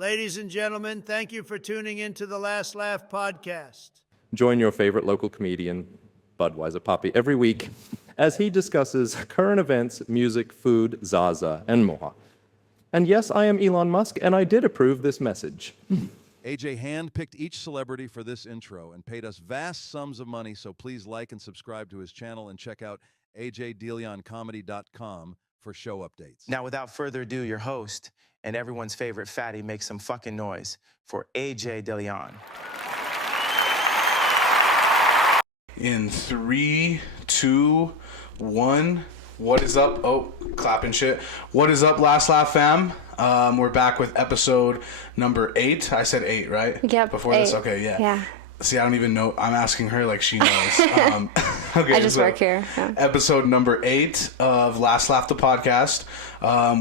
Ladies and gentlemen, thank you for tuning in to the Last Laugh podcast. Join your favorite local comedian, Budweiser Poppy, every week as he discusses current events, music, food, Zaza, and more. And yes, I am Elon Musk, and I did approve this message. AJ handpicked each celebrity for this intro and paid us vast sums of money, so please like and subscribe to his channel and check out ajdeleoncomedy.com for show updates. Now, without further ado, your host and everyone's favorite fatty makes some fucking noise for AJ DeLeon. In 3, 2, 1. What is up? Oh, clapping shit. What is up, Last Laugh fam? We're back with episode number 8. I said 8, right? Yep. Before 8. this? Okay, yeah. Yeah. See, I don't even know. I'm asking her like she knows. Okay, I just work here. Yeah. Episode number 8 of Last Laugh the podcast.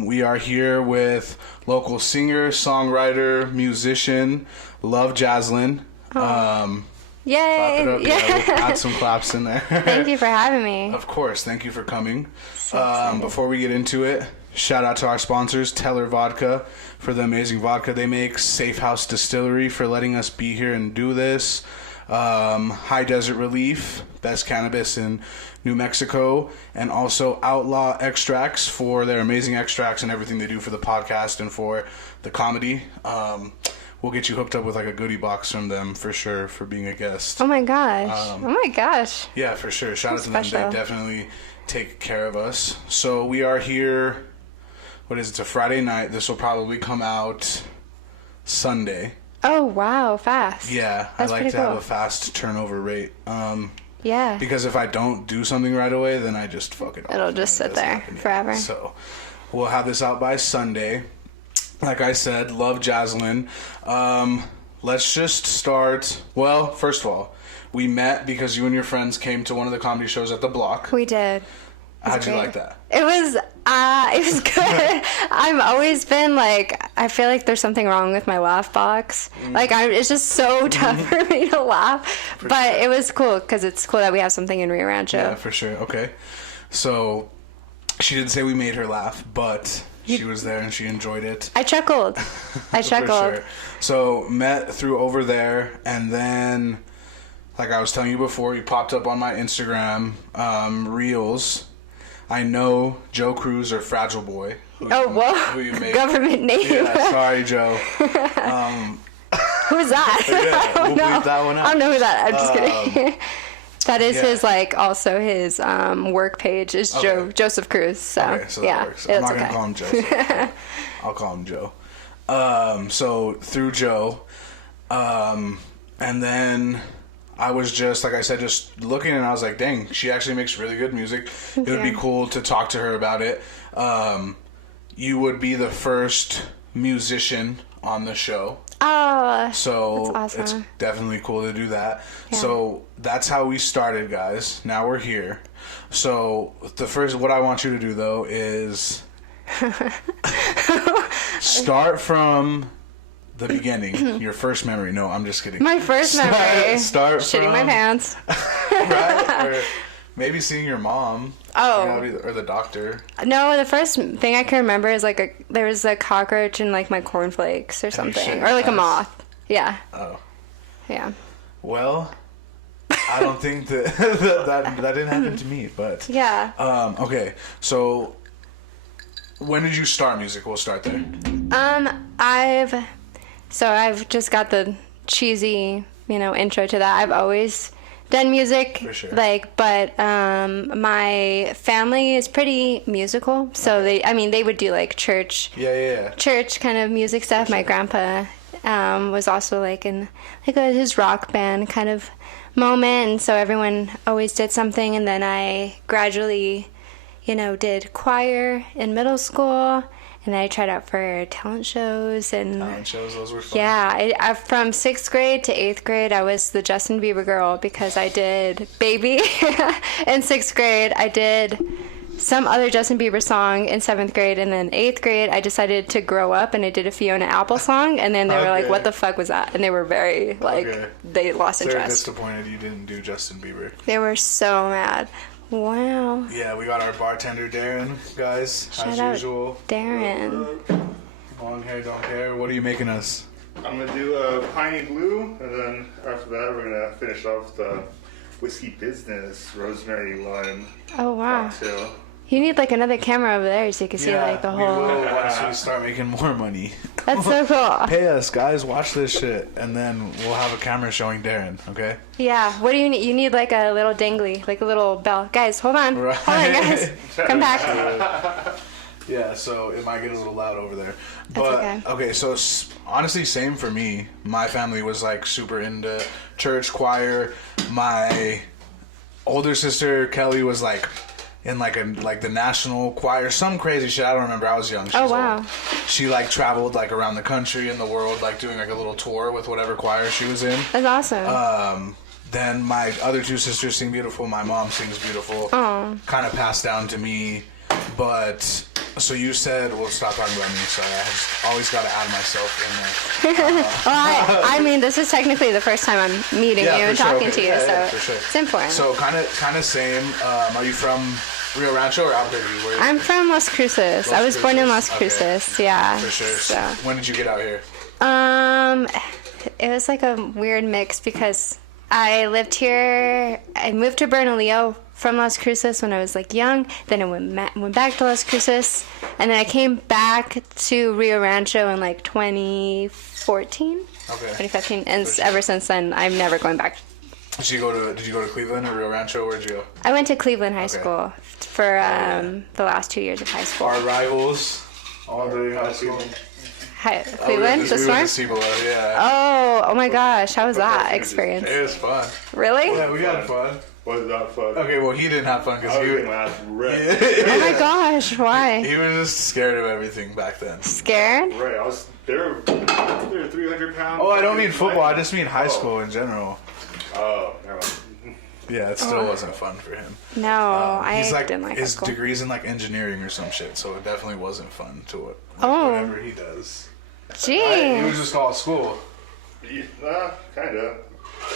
We are here with local singer, songwriter, musician, LOVEJAZLYN. Yay! Clap it up. Yeah, we'll add some claps in there. Thank you for having me. Of course. Thank you for coming. So Before we get into it, shout out to our sponsors, Teller Vodka, for the amazing vodka they make, Safe House Distillery for letting us be here and do this, High Desert Relief, best cannabis in New Mexico, and also Outlaw Extracts for their amazing extracts and everything they do for the podcast and for the comedy. We'll get you hooked up with like a goodie box from them for sure for being a guest. Oh my gosh. Yeah, for sure. Shout out to special. them. They definitely take care of us. So we are here. What is it? It's a Friday night. This will probably come out Sunday. Oh wow, fast. Yeah, That's I like pretty to have cool. a fast turnover rate. Yeah. Because if I don't do something right away, then I just fuck it up. It'll just sit there forever. So we'll have this out by Sunday. Like I said, LOVEJAZLYN. Let's just start. Well, first of all, we met because you and your friends came to one of the comedy shows at the Block. We did. How'd you great. like that? It was good. I've always been like, I feel like there's something wrong with my laugh box. Like, it's just so tough for me to laugh. But sure. it was cool because it's cool that we have something in Rio Rancho. Yeah, for sure. Okay. So she didn't say we made her laugh, but she was there and she enjoyed it. I chuckled. For sure. So met through over there, and then, like I was telling you before, you popped up on my Instagram Reels. I know Joe Cruz or Fragile Boy. Who you made. Government name. Yeah, sorry, Joe. Who's that? Yeah, I don't know. bleep that one out. I don't know who that. I'm just kidding. That is yeah. his also his work page is Joseph Cruz. So, Okay, so that yeah, works. I'm not gonna call him Joseph. I'll call him Joe. So through Joe, and then I was just, like I said, just looking, and I was like, dang, she actually makes really good music. It would be cool to talk to her about it. You would be the first musician on the show. Oh, So that's awesome. It's definitely cool to do that. Yeah. So that's how we started, guys. Now we're here. So what I want you to do though is start from the beginning. Your first memory. No, I'm just kidding. my first memory. Start shitting from, my pants. Right? Or maybe seeing your mom. Oh. Or the doctor. No, the first thing I can remember is there was a cockroach in like my cornflakes or something, shit or like a pants. moth. Yeah. Oh. Yeah. Well, I don't think that that didn't happen to me, but Yeah. okay. So when did you start music? We'll start there. I've just got the cheesy, intro to that. I've always done music, For sure. but my family is pretty musical, so they would do like church kind of music stuff. My grandpa was also like in his rock band kind of moment, and so everyone always did something. And then I gradually, did choir in middle school. And then I tried out for talent shows. Those were fun. Yeah, I from 6th grade to 8th grade, I was the Justin Bieber girl because I did Baby in 6th grade. I did some other Justin Bieber song in 7th grade, and then 8th grade, I decided to grow up, and I did a Fiona Apple song, and then they were like, what the fuck was that? And they were very, they lost They're interest. disappointed you didn't do Justin Bieber. They were so mad. Wow. Yeah, we got our bartender, Darren, guys, Shout as out usual. Darren. Long hair, don't care. What are you making us? I'm gonna do a piney blue, and then after that, we're gonna finish off the whiskey business rosemary lime Oh wow. cocktail. You need like another camera over there so you can see like the we will whole. once we start making more money. That's so cool. Pay us, guys. Watch this shit, and then we'll have a camera showing Darren. Okay? Yeah. What do you need? You need like a little dangly, like a little bell. Guys, hold on. Right. Hold on, guys. Come back. Yeah. So it might get a little loud over there, That's but okay. So honestly, same for me. My family was like super into church choir. My older sister Kelly was like in like the national choir, some crazy shit. I don't remember. I was young. She Oh was wow. old. She like traveled like around the country and the world, like doing like a little tour with whatever choir she was in. That's awesome. Then my other two sisters sing beautiful. My mom sings beautiful. Oh. Kind of passed down to me, but so you said, well, stop talking about me. Sorry, I just always got to add myself in there. Well, I mean, this is technically the first time I'm meeting you and for sure. talking to you, Yeah, so for sure. it's important. So kind of same. Are you from Rio Rancho or Albuquerque? I'm from Las Cruces. I was born in Las Cruces. Yeah. For sure. So. When did you get out here? It was like a weird mix because I lived here. I moved to Bernalillo from Las Cruces when I was like young. Then I went back to Las Cruces, and then I came back to Rio Rancho in like 2014, Okay. 2015, and ever since then I'm never going back. Did you go to Cleveland or Rio Rancho? Where'd you go? I went to Cleveland High Okay. School for the last 2 years of high school. Our rivals. All the high school. Cleveland, the storm. Yeah. Oh my gosh, how was that experience? It was fun. Really? Yeah, we had fun. Was that fun? Okay, well, he didn't have fun because I was he, getting my ass ripped. Oh my gosh, why? he was just scared of everything back then. Scared? Right, they're 300 pounds. Oh, I don't mean football. I just mean high school in general. Oh, never mind. Yeah, it still wasn't fun for him. No, He's I like didn't like high his school. degrees in like engineering or some shit, so it definitely wasn't fun to it. Oh. Whatever he does. He Gee. was just all school. Kinda.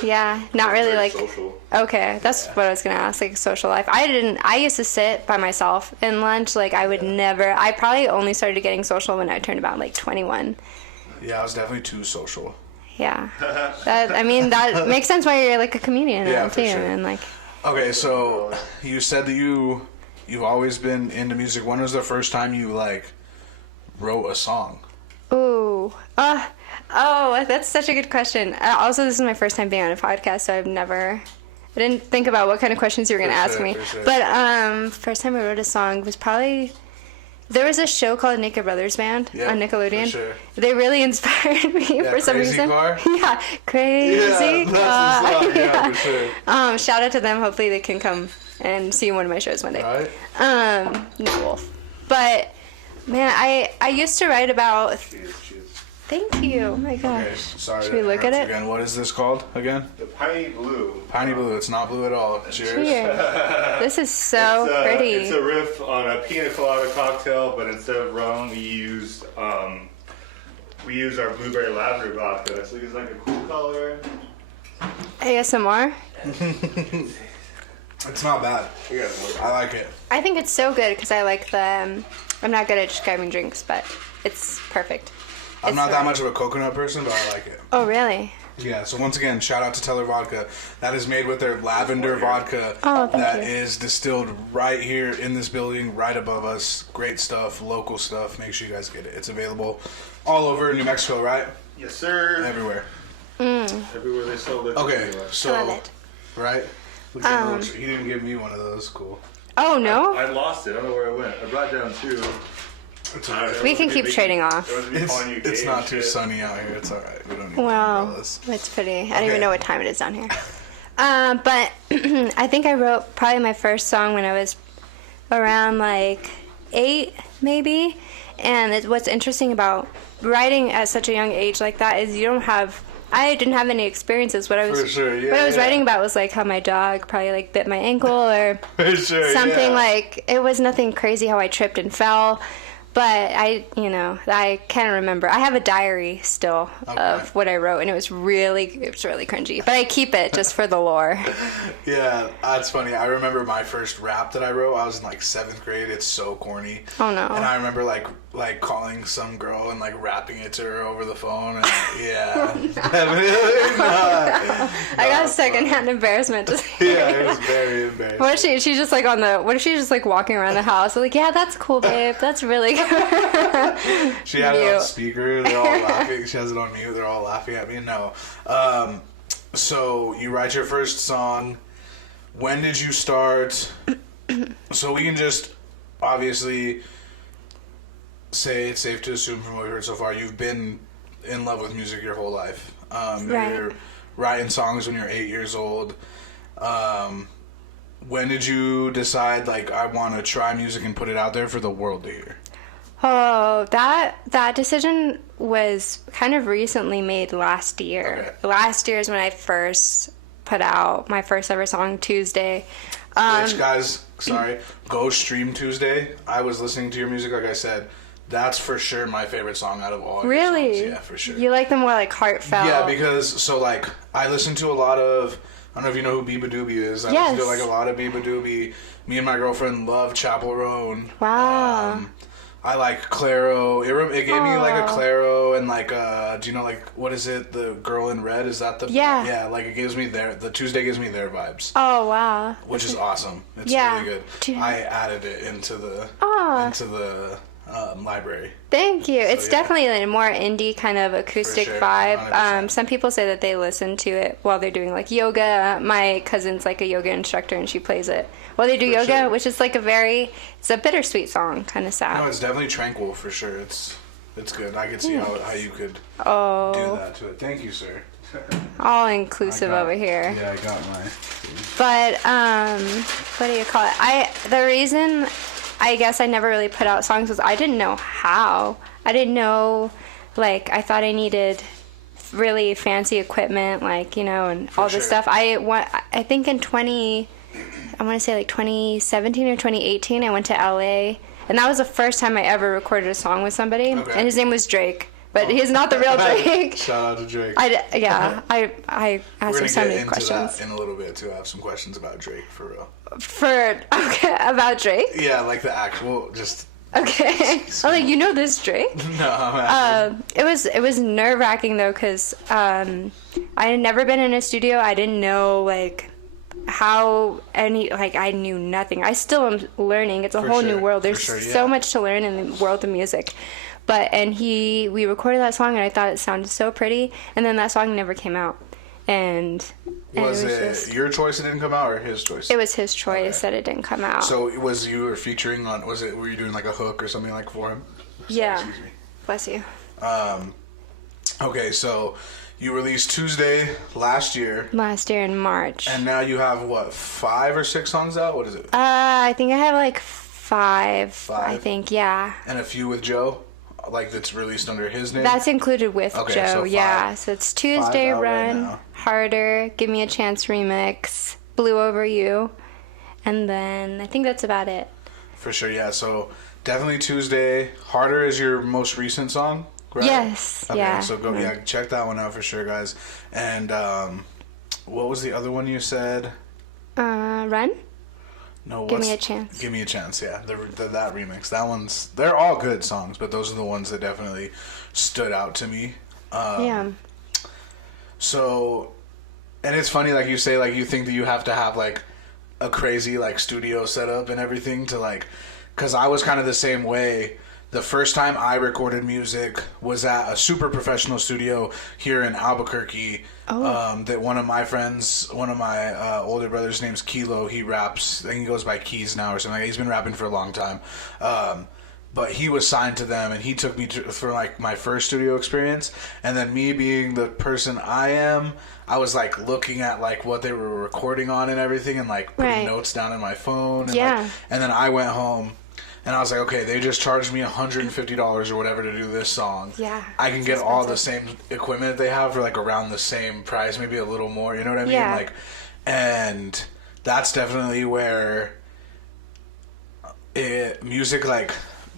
Yeah, not really Very like. social. Okay, that's what I was gonna ask. Like social life. I used to sit by myself in lunch. Like I would never. I probably only started getting social when I turned about like 21. Yeah, I was definitely too social. Yeah. That makes sense why you're like a comedian Yeah, now for too, sure. and like. Okay, so you said that you've always been into music. When was the first time you like wrote a song? Ooh. Oh, that's such a good question. Also, this is my first time being on a podcast, so I didn't think about what kind of questions you were going to ask me. For sure. But first time I wrote a song was probably, there was a show called Naked Brothers Band on Nickelodeon. For sure. They really inspired me for some Crazy reason. Car? Yeah, Crazy Car. That's what's up. Yeah, for sure. Shout out to them. Hopefully they can come and see one of my shows one day. Right? Not Wolf. But man, I used to write about. Thank you. Oh my gosh. Okay, sorry. Should we to look at interrupt it? you again. What is this called again? The piney blue. Piney blue. It's not blue at all. Cheers. Weird. This is so pretty. It's a riff on a pina colada cocktail, but instead of rum, we used our blueberry lavender vodka. So it's like a cool color. ASMR. It's not bad. I like it. I think it's so good because I like the. I'm not good at describing drinks, but it's perfect. I'm not that much of a coconut person, but I like it. Oh really? Yeah, so once again, shout out to Teller Vodka. That is made with their lavender vodka. Oh, thank that you. is distilled right here in this building, right above us. Great stuff, local stuff. Make sure you guys get it. It's available all over New Mexico, right? Yes, sir. Everywhere. Everywhere they sell liquor. Okay, I love so, it. right? Look at the little- he didn't give me one of those. Cool. Oh no. I lost it. I don't know where it went. I brought down two. It's alright. We can keep trading off. It's not too sunny out here. It's alright. We don't need Wow, umbrellas. it's pretty. I don't even Okay. know what time it is down here. But I think I wrote probably my first song when I was around like 8, maybe. And what's interesting about writing at such a young age like that is you don't have. I didn't have any experiences. What I was For sure, yeah, what I was yeah. writing about was like how my dog probably like bit my ankle or For sure, something yeah. like it was nothing crazy how I tripped and fell. But I can't remember. I have a diary still of what I wrote, and it was really cringy. But I keep it just for the lore. Yeah, that's funny. I remember my first rap that I wrote. I was in like 7th grade. It's so corny. Oh, no. And I remember like like calling some girl and like rapping it to her over the phone. And, yeah, definitely not. I got secondhand embarrassment. Just Yeah, it was very embarrassing. What if she's just like what if she's just like walking around the house? Like, yeah, that's cool, babe. That's really good. She had it on speaker. They're all laughing. She has it on mute. They're all laughing at me. No. So you write your first song. When did you start? So we can just obviously say it's safe to assume from what we heard so far, you've been in love with music your whole life. Right. You're writing songs when you're 8 years old. When did you decide, like, I want to try music and put it out there for the world to hear? Oh, that decision was kind of recently made last year. Okay. Last year is when I first put out my first ever song, Tuesday. Which, guys, sorry, go stream Tuesday. I was listening to your music, like I said. That's for sure my favorite song out of all your songs. Yeah, for sure. You like them more like heartfelt? Yeah, because, so, like, I listen to a lot of, I don't know if you know who Biba Doobie is. I listen to, like, a lot of Biba Doobie. Me and my girlfriend love Chapel Roan. Wow. I like Claro. It gave me, like, a Claro and, like, do you know, like, what is it? The Girl in Red? Is that the... Yeah. Yeah, like, it gives me the Tuesday gives me their vibes. Oh, wow. Which is awesome. It's really good. I added it into the library. Thank you. It's definitely a more indie kind of acoustic vibe. 100%. Some people say that they listen to it while they're doing like yoga. My cousin's like a yoga instructor and she plays it while they do yoga, which is like it's a bittersweet song, kind of sad. No, it's definitely tranquil for sure. It's good. I could see how you could do that to it. Thank you, sir. All inclusive over here. Yeah, I got my. But what do you call it? The reason I guess I never really put out songs was I didn't know how. I didn't know, like, I thought I needed really fancy equipment, like, you know, and all this stuff. I think in 2017 or 2018, I went to LA, and that was the first time I ever recorded a song with somebody, and his name was Drake. But he's not the real Drake. Shout out to Drake. I asked him so many questions. We're going to get into that in a little bit, too. I have some questions about Drake, for real. About Drake? Yeah, like the actual, just... Okay. I'm like, you know this Drake? No, it was nerve-wracking, though, because I had never been in a studio. I didn't know, like, I knew nothing. I still am learning. It's a whole new world. There's so much to learn in the world of music. We recorded that song, and I thought it sounded so pretty, and then that song never came out. And was it your choice it didn't come out, or his choice? It was his choice that it didn't come out. So you were featuring on? Were you doing like a hook or something like for him? Yeah. Excuse me. Bless you. Okay, so you released Tuesday last year. Last year in March. And now you have what, 5 or 6 songs out? What is it? I think I have like 5. I think, yeah. And a few with Joe. Like that's released under his name? That's included with Joe, so yeah. So it's Tuesday Run, right, Harder, Give Me a Chance Remix, Blue Over You, and then I think that's about it. For sure, yeah. So definitely Tuesday. Harder is your most recent song, right? Yes, okay, yeah. So check that one out for sure, guys. And what was the other one you said? Run? No, Give Me a Chance. Give Me a Chance, yeah. That remix. They're all good songs, but those are the ones that definitely stood out to me. Yeah. So, and it's funny, like you say, like you think that you have to have like a crazy like studio setup and everything to like, because I was kind of the same way. The first time I recorded music was at a super professional studio here in Albuquerque. That one of my friends, one of my older brothers, name's Kilo. He raps. I think he goes by Keys now or something. He's been rapping for a long time. But he was signed to them, and he took me for like my first studio experience. And then me being the person I am, I was like looking at like what they were recording on and everything, and like putting notes down in my phone. And, and then I went home. And I was like, okay, they just charged me $150 or whatever to do this song. Yeah. I can get all the same equipment they have for like around the same price, maybe a little more, you know what I mean? Yeah. Like, and that's definitely where music like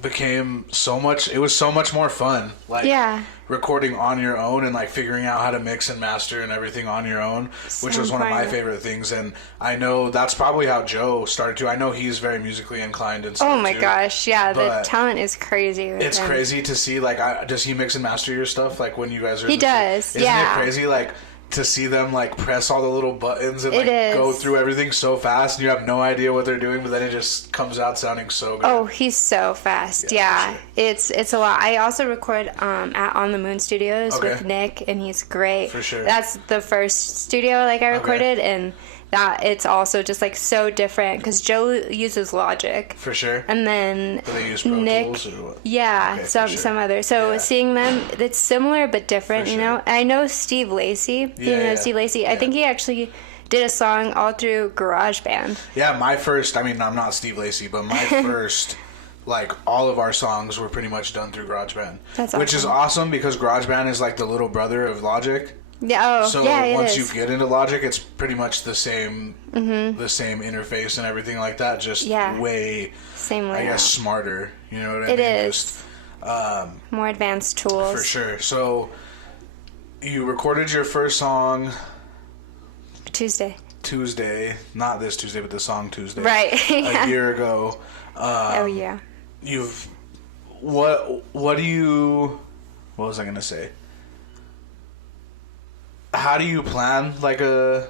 became so much. It was so much more fun. Like recording on your own and like figuring out how to mix and master and everything on your own, which was one of my favorite things. And I know that's probably how Joe started too. I know he's very musically inclined and stuff. Oh my gosh, yeah, the talent is crazy. It's crazy to see. Like, does he mix and master your stuff? Like when you guys are. He does. Isn't it crazy? Like. To see them like press all the little buttons and like go through everything so fast, and you have no idea what they're doing, but then it just comes out sounding so good. Oh, he's so fast. Yeah. Sure. It's a lot. I also record at On the Moon Studios with Nick, and he's great. For sure. That's the first studio like I recorded, and that it's also just like so different because Joe uses Logic. For sure. And then they use Pro Nick, Tools or what? Yeah, some other. So seeing them, it's similar but different. You know, I know Steve Lacy. Steve Lacy. I think he actually did a song all through GarageBand. Yeah, my first. I mean, I'm not Steve Lacy, but my first. Like, all of our songs were pretty much done through GarageBand. That's awesome. Which is awesome because GarageBand is like the little brother of Logic. Yeah. So once you get into Logic, it's pretty much the same, the same interface and everything like that. Just way, I guess, smarter. You know what I mean? It is. Just, more advanced tools. For sure. So you recorded your first song Tuesday, not this Tuesday, but the song Tuesday. Right. A year ago. Yeah. What was I gonna say? How do you plan like a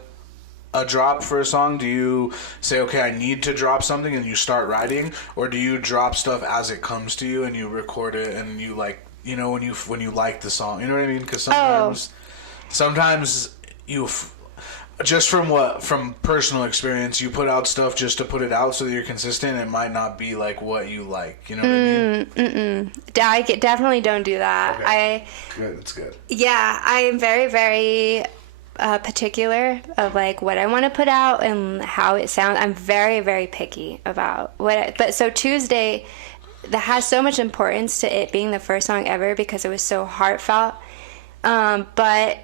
drop for a song? Do you say, okay, I need to drop something, and you start writing, or do you drop stuff as it comes to you and you record it and you like, you know, when you like the song, you know what I mean? Because sometimes you. Just from personal experience, you put out stuff just to put it out so that you're consistent. It might not be like what you like. You know what I mean? I definitely don't do that. Okay. Good. That's good. Yeah, I am very, very particular of like what I want to put out and how it sounds. I'm very, very picky about but so Tuesday, that has so much importance to it being the first song ever because it was so heartfelt. But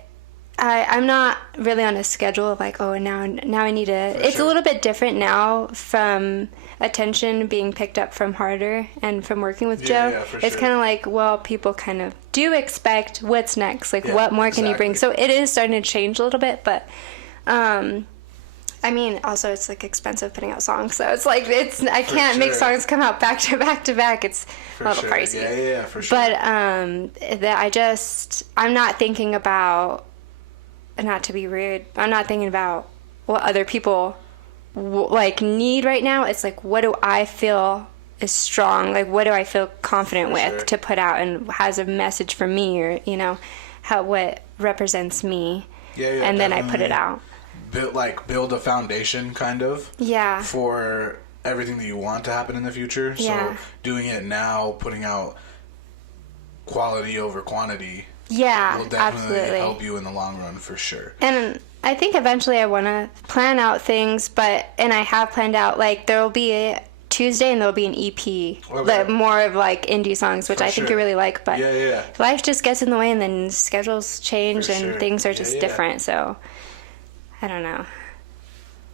I'm not really on a schedule of like, oh, now I need to. It's a little bit different now from attention being picked up from Harder and from working with Joe. Yeah, it's kind of like, well, people kind of do expect what's next, like what more can you bring? So it is starting to change a little bit, but I mean, also it's like expensive putting out songs, so it's like I can't make songs come out back to back to back. It's a little pricey. Yeah, for sure. But I'm not thinking about. Not to be rude, I'm not thinking about what other people like need right now. It's like, what do I feel is strong? Like, what do I feel confident with to put out and has a message for me, or you know, what represents me? And then I put it out. Build a foundation, kind of. Yeah. For everything that you want to happen in the future. Yeah. So doing it now, putting out quality over quantity. Yeah, will definitely help you in the long run for sure. And I think eventually I want to plan out things, and I have planned out, like, there will be a Tuesday and there will be an EP, like, more of like indie songs, which I think you really like, but life just gets in the way and then schedules change and things are just different, so I don't know.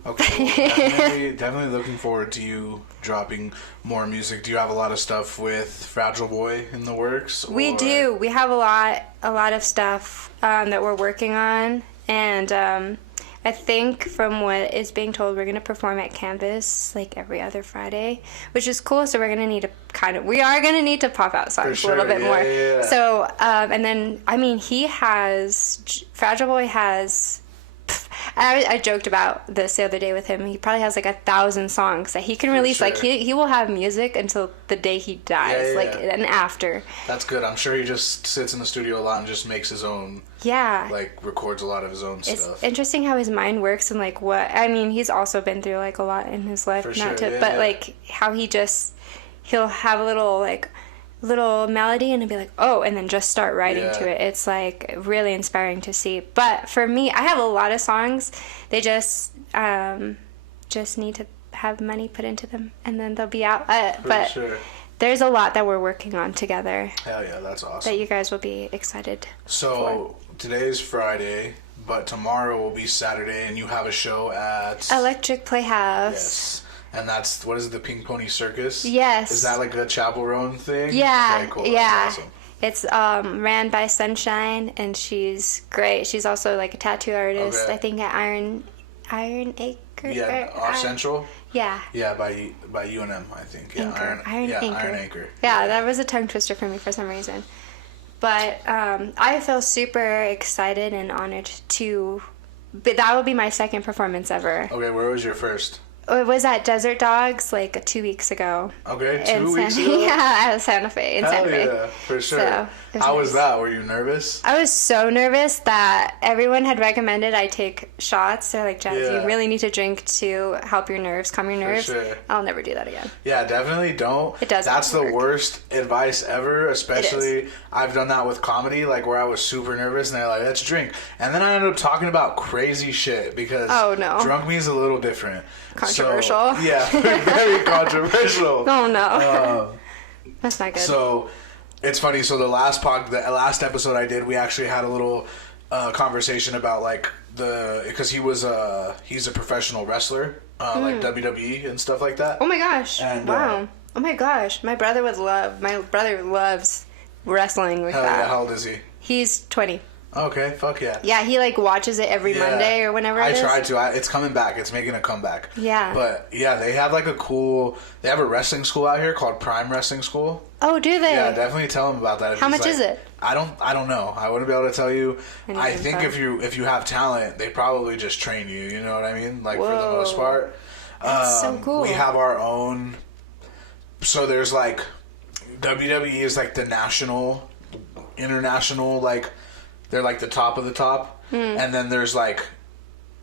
Okay, well, definitely looking forward to you dropping more music. Do you have a lot of stuff with Fragile Boy in the works? We do. We have a lot of stuff that we're working on, and I think from what is being told, we're going to perform at Canvas like every other Friday, which is cool. So we're going to need to we are going to need to pop out songs a little bit more. Yeah. So, and then, I mean, Fragile Boy has. I joked about this the other day with him. He probably has like 1,000 songs that he can release. Like he will have music until the day he dies, and after. That's good. I'm sure he just sits in the studio a lot and just makes his own. Yeah. Like records a lot of his own stuff. It's interesting how his mind works and like what I mean. He's also been through like a lot in his life, like how he'll have a little melody and it'll be like, oh, and then just start writing to it. It's like really inspiring to see. But for me, I have a lot of songs. They just need to have money put into them and then they'll be out. But there's a lot that we're working on together. Hell yeah, that's awesome. That you guys will be excited for. Today's Friday, but tomorrow will be Saturday and you have a show at Electric Playhouse. Yes. And that's, what is it, the Pink Pony Circus? Yes. Is that like a chaperone thing? Yeah, Okay, cool. yeah. That's awesome. It's ran by Sunshine, and she's great. She's also like a tattoo artist. Okay. I think at Iron Acre. Yeah, Off Central? Yeah. Yeah, by UNM, I think. Yeah, Iron Anchor. Iron Anchor. Yeah, that was a tongue twister for me for some reason. But I feel super excited and honored to. But that will be my second performance ever. Okay, where was your first? It was at Desert Dogs like 2 weeks ago. Okay, In 2 weeks ago? Yeah, at Santa Fe. Hell Santa Fe. yeah, for sure. So, it was How was nice. that? Were you nervous? I was so nervous that everyone had recommended I take shots. They're like, Jazz, Yeah. you really need to drink to help your nerves, calm your nerves. sure. I'll never do that again. Yeah, definitely don't. It doesn't That's the work. worst advice ever, especially I've done that with comedy, like where I was super nervous and they're like, let's drink. And then I ended up talking about crazy shit because Oh, no. drunk means a little different. Controversial. So, yeah, very controversial. Oh, no. That's not good. So it's funny. So the last episode I did, we actually had a little conversation about like because he's a professional wrestler, like WWE and stuff like that. Oh my gosh. And, wow. Oh my gosh. My brother loves wrestling with Hell yeah, that. how old is he? He's 20. Okay, fuck yeah. Yeah, he like watches it every Yeah. Monday or whenever it is. I tried to. It's coming back. It's making a comeback. Yeah. But yeah, they have like they have a wrestling school out here called Prime Wrestling School. Oh, do they? Yeah, definitely tell him about that. If How he's much is it? I don't know. I wouldn't be able to tell you. I Any think info? if you have talent, they probably just train you. You know what I mean? Like for the most Whoa. part. That's so cool. We have our own. So there's like WWE is like the national, international, like they're like the top of the top, and then there's like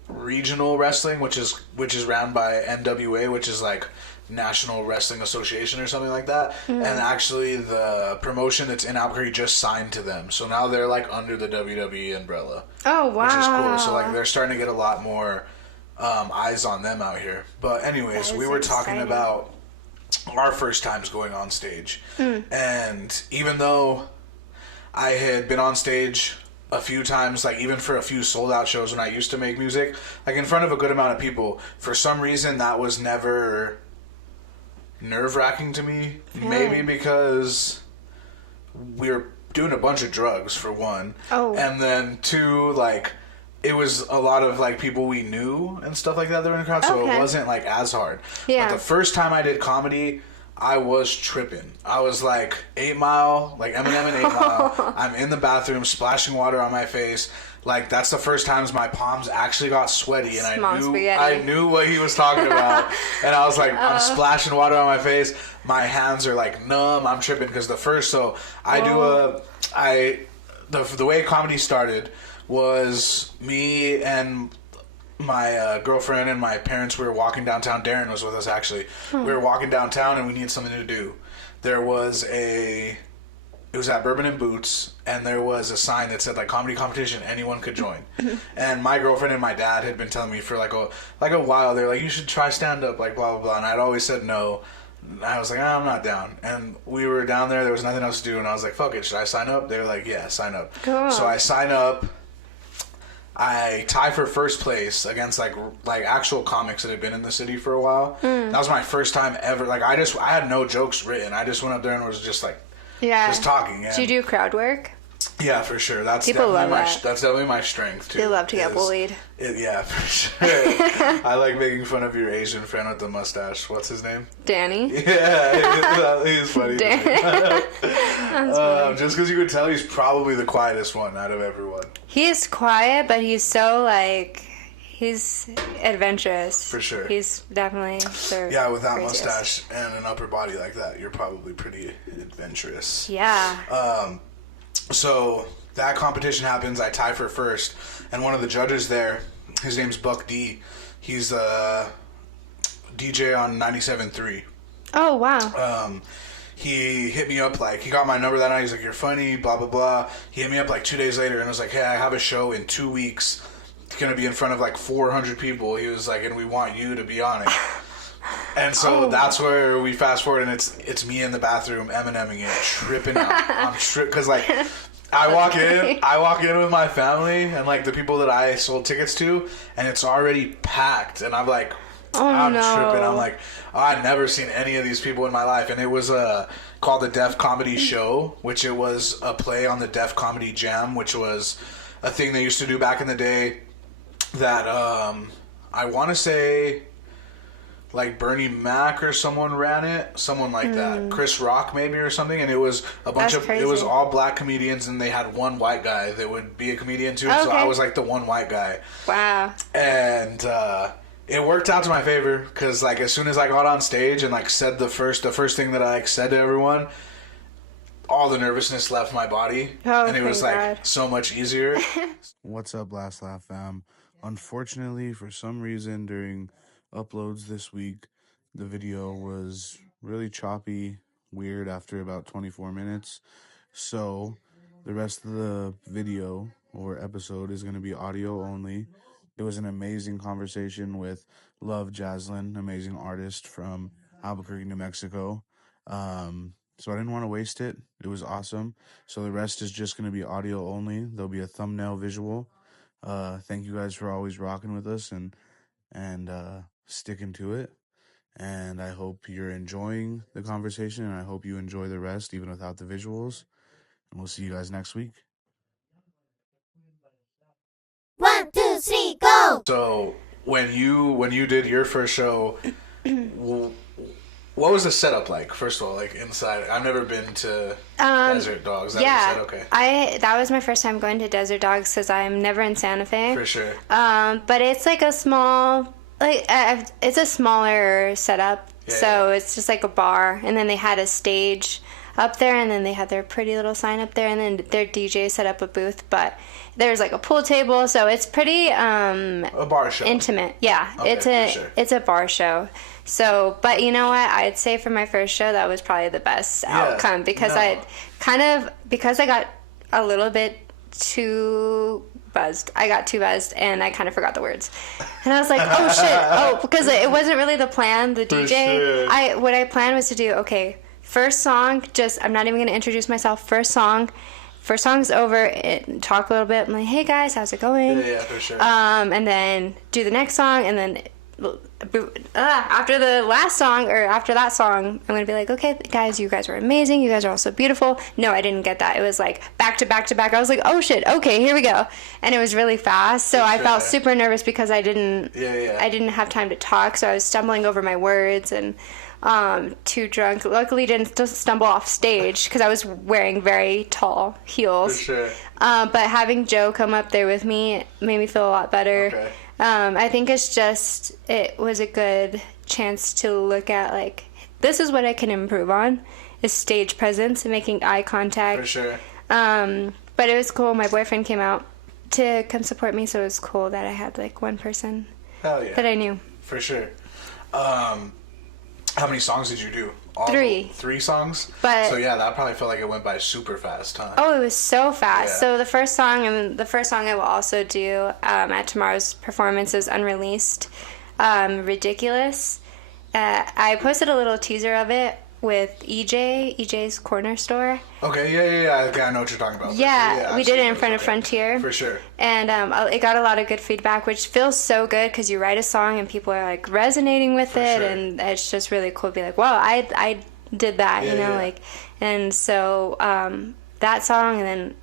regional wrestling, which is ran by NWA, which is like National Wrestling Association or something like that. And actually, the promotion that's in Albuquerque just signed to them, so now they're like under the WWE umbrella. Oh, wow. Which is cool. So like they're starting to get a lot more eyes on them out here. But anyways, That we is were talking exciting. about our first times going on stage, and even though I had been on stage a few times, like even for a few sold out shows when I used to make music, like in front of a good amount of people, for some reason that was never nerve-wracking to me. Maybe because we were doing a bunch of drugs for one, and then two, like it was a lot of like people we knew and stuff like that were in the crowd, so it wasn't like as hard. Yeah. But the first time I did comedy, I was tripping. I was like 8 Mile, like Eminem and 8 Mile. I'm in the bathroom splashing water on my face. Like that's the first times my palms actually got sweaty, and I knew what he was talking about. And I was like, I'm splashing water on my face. My hands are like numb. I'm tripping because the way comedy started was me and my girlfriend and my parents. We were walking downtown. Darren was with us actually. We were walking downtown and we needed something to do. It was at Bourbon and Boots, and there was a sign that said like comedy competition, anyone could join. And my girlfriend and my dad had been telling me for like a while, they're like, you should try stand up, like blah blah blah, and I'd always said no. And I was like, I'm not down. And we were down there was nothing else to do, and I was like, fuck it, should I sign up? They were like, yeah, sign up. Cool. So I sign up. I tie for first place against like actual comics that had been in the city for a while. That was my first time ever. Like I had no jokes written. I just went up there and was just like just talking. Do you do crowd work? Yeah, for sure. That's People definitely love that. That's definitely my strength too. They love to get bullied. Yeah, for sure. I like making fun of your Asian friend with the mustache. What's his name? Danny. Yeah, he's funny. That's funny. Just because you could tell he's probably the quietest one out of everyone. He's quiet, but he's so like he's adventurous. For sure. He's definitely Yeah, with that craziest. mustache and an upper body like that, you're probably pretty adventurous. Yeah. So that competition happens. I tie for first, and one of the judges there, his name's Buck D. He's a DJ on 97.3. Oh wow. He hit me up, like, he got my number that night. He's like, you're funny, blah, blah, blah. He hit me up like 2 days later and was like, hey, I have a show in 2 weeks. It's going to be in front of like 400 people. He was like, and we want you to be on it. And so that's where we fast forward, and it's me in the bathroom Eminemming it, tripping out. I'm because like I walk in with my family and like the people that I sold tickets to, and it's already packed, and I'm like, I'm no. tripping. I'm like, I'd never seen any of these people in my life. And it was called the Def Comedy Show, which it was a play on the Def Comedy Jam, which was a thing they used to do back in the day that I want to say like Bernie Mac or someone ran it, someone like that, Chris Rock maybe or something, and it was a bunch of, it was all black comedians, and they had one white guy that would be a comedian too, so I was like the one white guy. Wow. And it worked out to my favor, because like as soon as I got on stage and like said the first thing that I like said to everyone, all the nervousness left my body, and it was like so much easier. What's up, Last Laugh fam? Unfortunately, for some reason during uploads this week, the video was really choppy, weird after about 24 minutes. So the rest of the video or episode is going to be audio only. It was an amazing conversation with LOVEJAZLYN, amazing artist from Albuquerque, New Mexico. So I didn't want to waste it. It was awesome. So the rest is just going to be audio only. There'll be a thumbnail visual. Thank you guys for always rocking with us and sticking to it. And I hope you're enjoying the conversation, and I hope you enjoy the rest even without the visuals. And we'll see you guys next week. 1, 2, 3, go! So when you did your first show, what was the setup like? First of all, like inside. I've never been to Desert Dogs. That That was my first time going to Desert Dogs because I'm never in Santa Fe. For sure. But it's like a small, it's a smaller setup. It's just like a bar, and then they had a stage up there, and then they had their pretty little sign up there, and then their DJ set up a booth, but there's like a pool table, so it's pretty a bar show. Intimate. Yeah. It's a bar show. So, but you know what? I'd say for my first show that was probably the best outcome because I got a little bit too buzzed. I got too buzzed and I kind of forgot the words. And I was like, oh shit. Oh, because it wasn't really the plan, the DJ. Sure. What I planned was to do, okay, first song, I'm not even going to introduce myself. First song's over, talk a little bit. I'm like, hey guys, how's it going? Yeah, for sure. And then do the next song, and then after the last song, or after that song, I'm going to be like, okay, guys, you guys are amazing. You guys are all so beautiful. No, I didn't get that. It was like back to back to back. I was like, oh shit, okay, here we go. And it was really fast. So I felt super nervous because I didn't have time to talk. So I was stumbling over my words and too drunk. Luckily didn't stumble off stage because I was wearing very tall heels. For sure. But having Joe come up there with me made me feel a lot better. Okay. I think it was a good chance to look at, like, this is what I can improve on, is stage presence and making eye contact. For sure. But it was cool. My boyfriend came out to come support me, so it was cool that I had, like, one person that I knew. For sure. How many songs did you do? 3. 3 songs? So yeah, that probably felt like it went by super fast, huh? Oh, it was so fast. Yeah. So the first song I will also do at tomorrow's performance is Unreleased, Ridiculous. I posted a little teaser of it with EJ's Corner Store. Okay, yeah. I know what you're talking about. Yeah, we did it in front of Frontier. For sure. And it got a lot of good feedback, which feels so good because you write a song and people are like resonating with it, and it's just really cool to be like, wow, I did that, like, and so that song, and then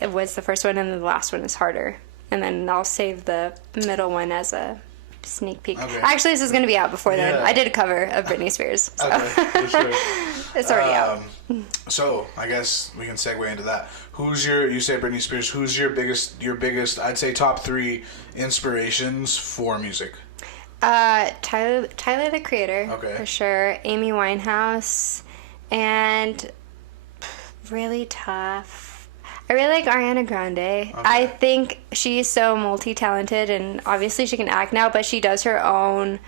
it was the first one, and then the last one is harder, and then I'll save the middle one as a sneak peek. Okay. Actually, this is going to be out before then. I did a cover of Britney Spears. So. Okay, for sure. It's already out. So I guess we can segue into that. You say Britney Spears, who's your biggest, I'd say top 3 inspirations for music? Tyler the Creator, for sure. Amy Winehouse, and really tough. I really like Ariana Grande. Okay. I think she's so multi-talented, and obviously she can act now, but she does her own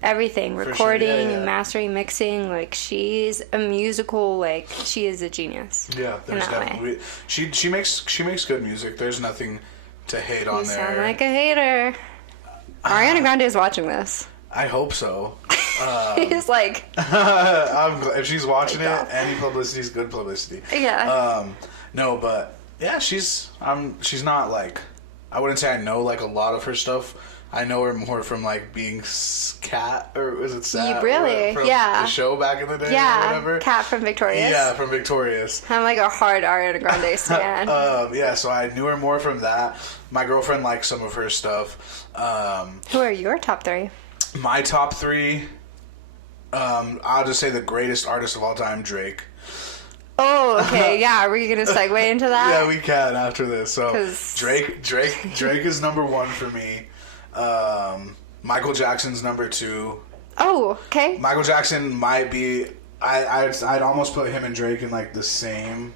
everything, recording, and mastering, mixing. Like, she's a musical, like, she is a genius. Yeah, there's definitely. She makes good music. There's nothing to hate on there. You sound like a hater. Ariana Grande is watching this. I hope so. He's like... if she's watching it, any publicity is good publicity. Yeah. No, but... Yeah, she's not like, I wouldn't say I know like a lot of her stuff, I know her more from like being Cat, or was it Sad? Really? From Yeah. the show back in the day, or Yeah, whatever. Cat from Victorious. Yeah, from Victorious. I'm like a hard Ariana Grande stan. Yeah, so I knew her more from that. My girlfriend liked some of her stuff. Who are your top 3? My top 3, I'll just say the greatest artist of all time, Drake. Oh, okay, yeah. Are we gonna segue into that? Yeah, we can after this. So 'Cause- Drake is number 1 for me. Michael Jackson's number 2. Oh, okay. Michael Jackson might be. I'd almost put him and Drake in like the same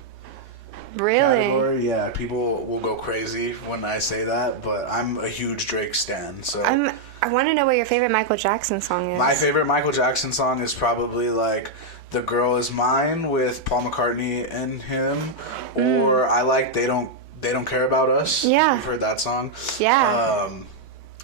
Really? category. Yeah, people will go crazy when I say that, but I'm a huge Drake stan. So I want to know what your favorite Michael Jackson song is. my favorite Michael Jackson song is probably like "The Girl Is Mine" with Paul McCartney and him, or I like "They Don't Care About Us." Yeah. You've heard that song. Yeah.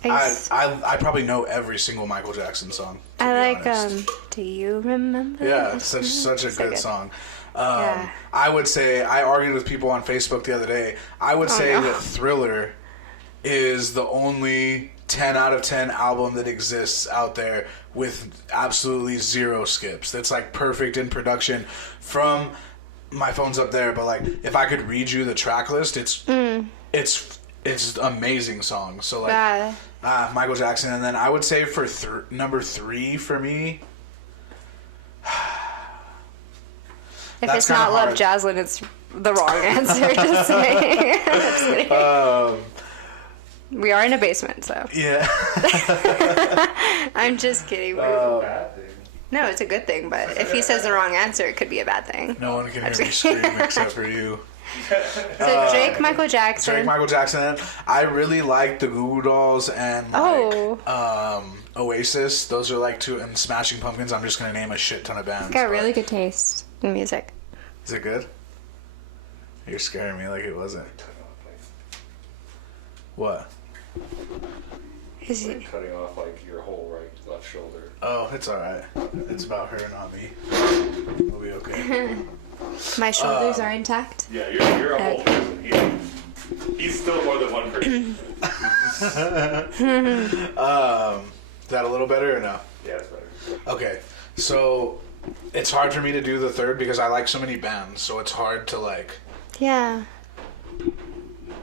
I probably know every single Michael Jackson song. to I be like honest. Do You Remember? Yeah, This such a So good good. song. Yeah. I would say, I argued with people on Facebook the other day. I would say no. that Thriller is the only 10 out of 10 album that exists out there with absolutely 0 skips. That's like perfect in production. From my phone's up there, but like if I could read you the track list, it's amazing songs. So like Yeah. Michael Jackson, and then I would say for number 3 for me. If That's it's not kinda Love Jazzlyn, it's the wrong answer. Just saying. Just kidding. We are in a basement, so. Yeah. I'm just kidding. Bad thing. No, it's a good thing, but if he says the wrong answer, it could be a bad thing. No one can hear me scream except for you. So Drake, Michael Jackson. Drake, Michael Jackson. I really like the Goo Goo Dolls and like, Oasis. Those are like 2, and Smashing Pumpkins. I'm just gonna name a shit ton of bands. Got but- really good taste in music. Is it good? You're scaring me like it wasn't. What? Is he? Cutting off like your whole left shoulder. Oh, it's alright. It's about her, not me. We'll be okay. My shoulders are intact. Yeah, you're a whole person. He's still more than one person. Is that a little better or no? Yeah, it's better. Okay, so it's hard for me to do the third because I like so many bands, so it's hard to like Yeah.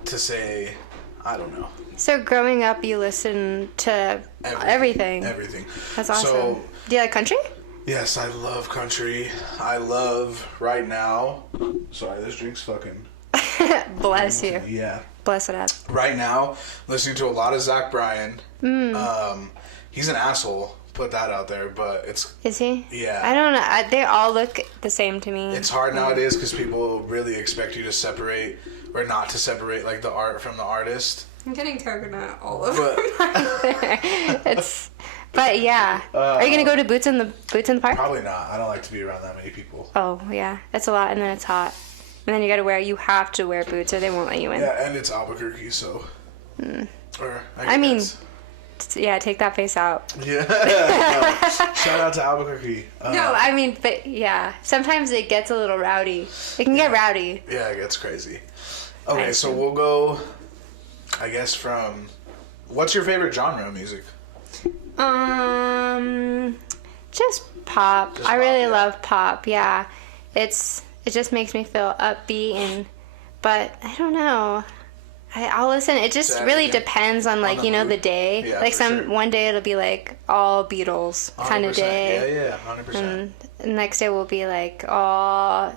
to say. I don't know. So growing up, you listened to everything. Everything. That's awesome. So, Do you like country? yes, I love country. I love right now. Sorry, this drink's fucking. Bless you. Yeah. Bless it up. Right now, listening to a lot of Zach Bryan. He's an asshole. Put that out there, but it's. Is he? Yeah. I don't know. They all look the same to me. It's hard nowadays because people really expect you to separate or not to separate like the art from the artist. I'm getting coconut all over But But yeah. Are you gonna go to Boots in the Park? probably not. I don't like to be around that many people. Oh yeah, it's a lot, and then it's hot, and then you have to wear boots, or they won't let you in. Yeah, and it's Albuquerque, so. Or I mean, guess. yeah, take that face out. Yeah. No. Shout out to Albuquerque. No, I mean, but yeah, sometimes it gets a little rowdy. It can get rowdy. Yeah, it gets crazy. Okay, I so see. we'll go, I guess, from. What's your favorite genre of music? Just pop. Just I pop, really yeah. love pop. Yeah, it just makes me feel upbeat, but I don't know. I'll listen. It just That, really yeah. depends on like the the mood. day. Yeah, like for sure. one day it'll be like all Beatles kind of 100%. day. Yeah, 100%. And the next day will be like all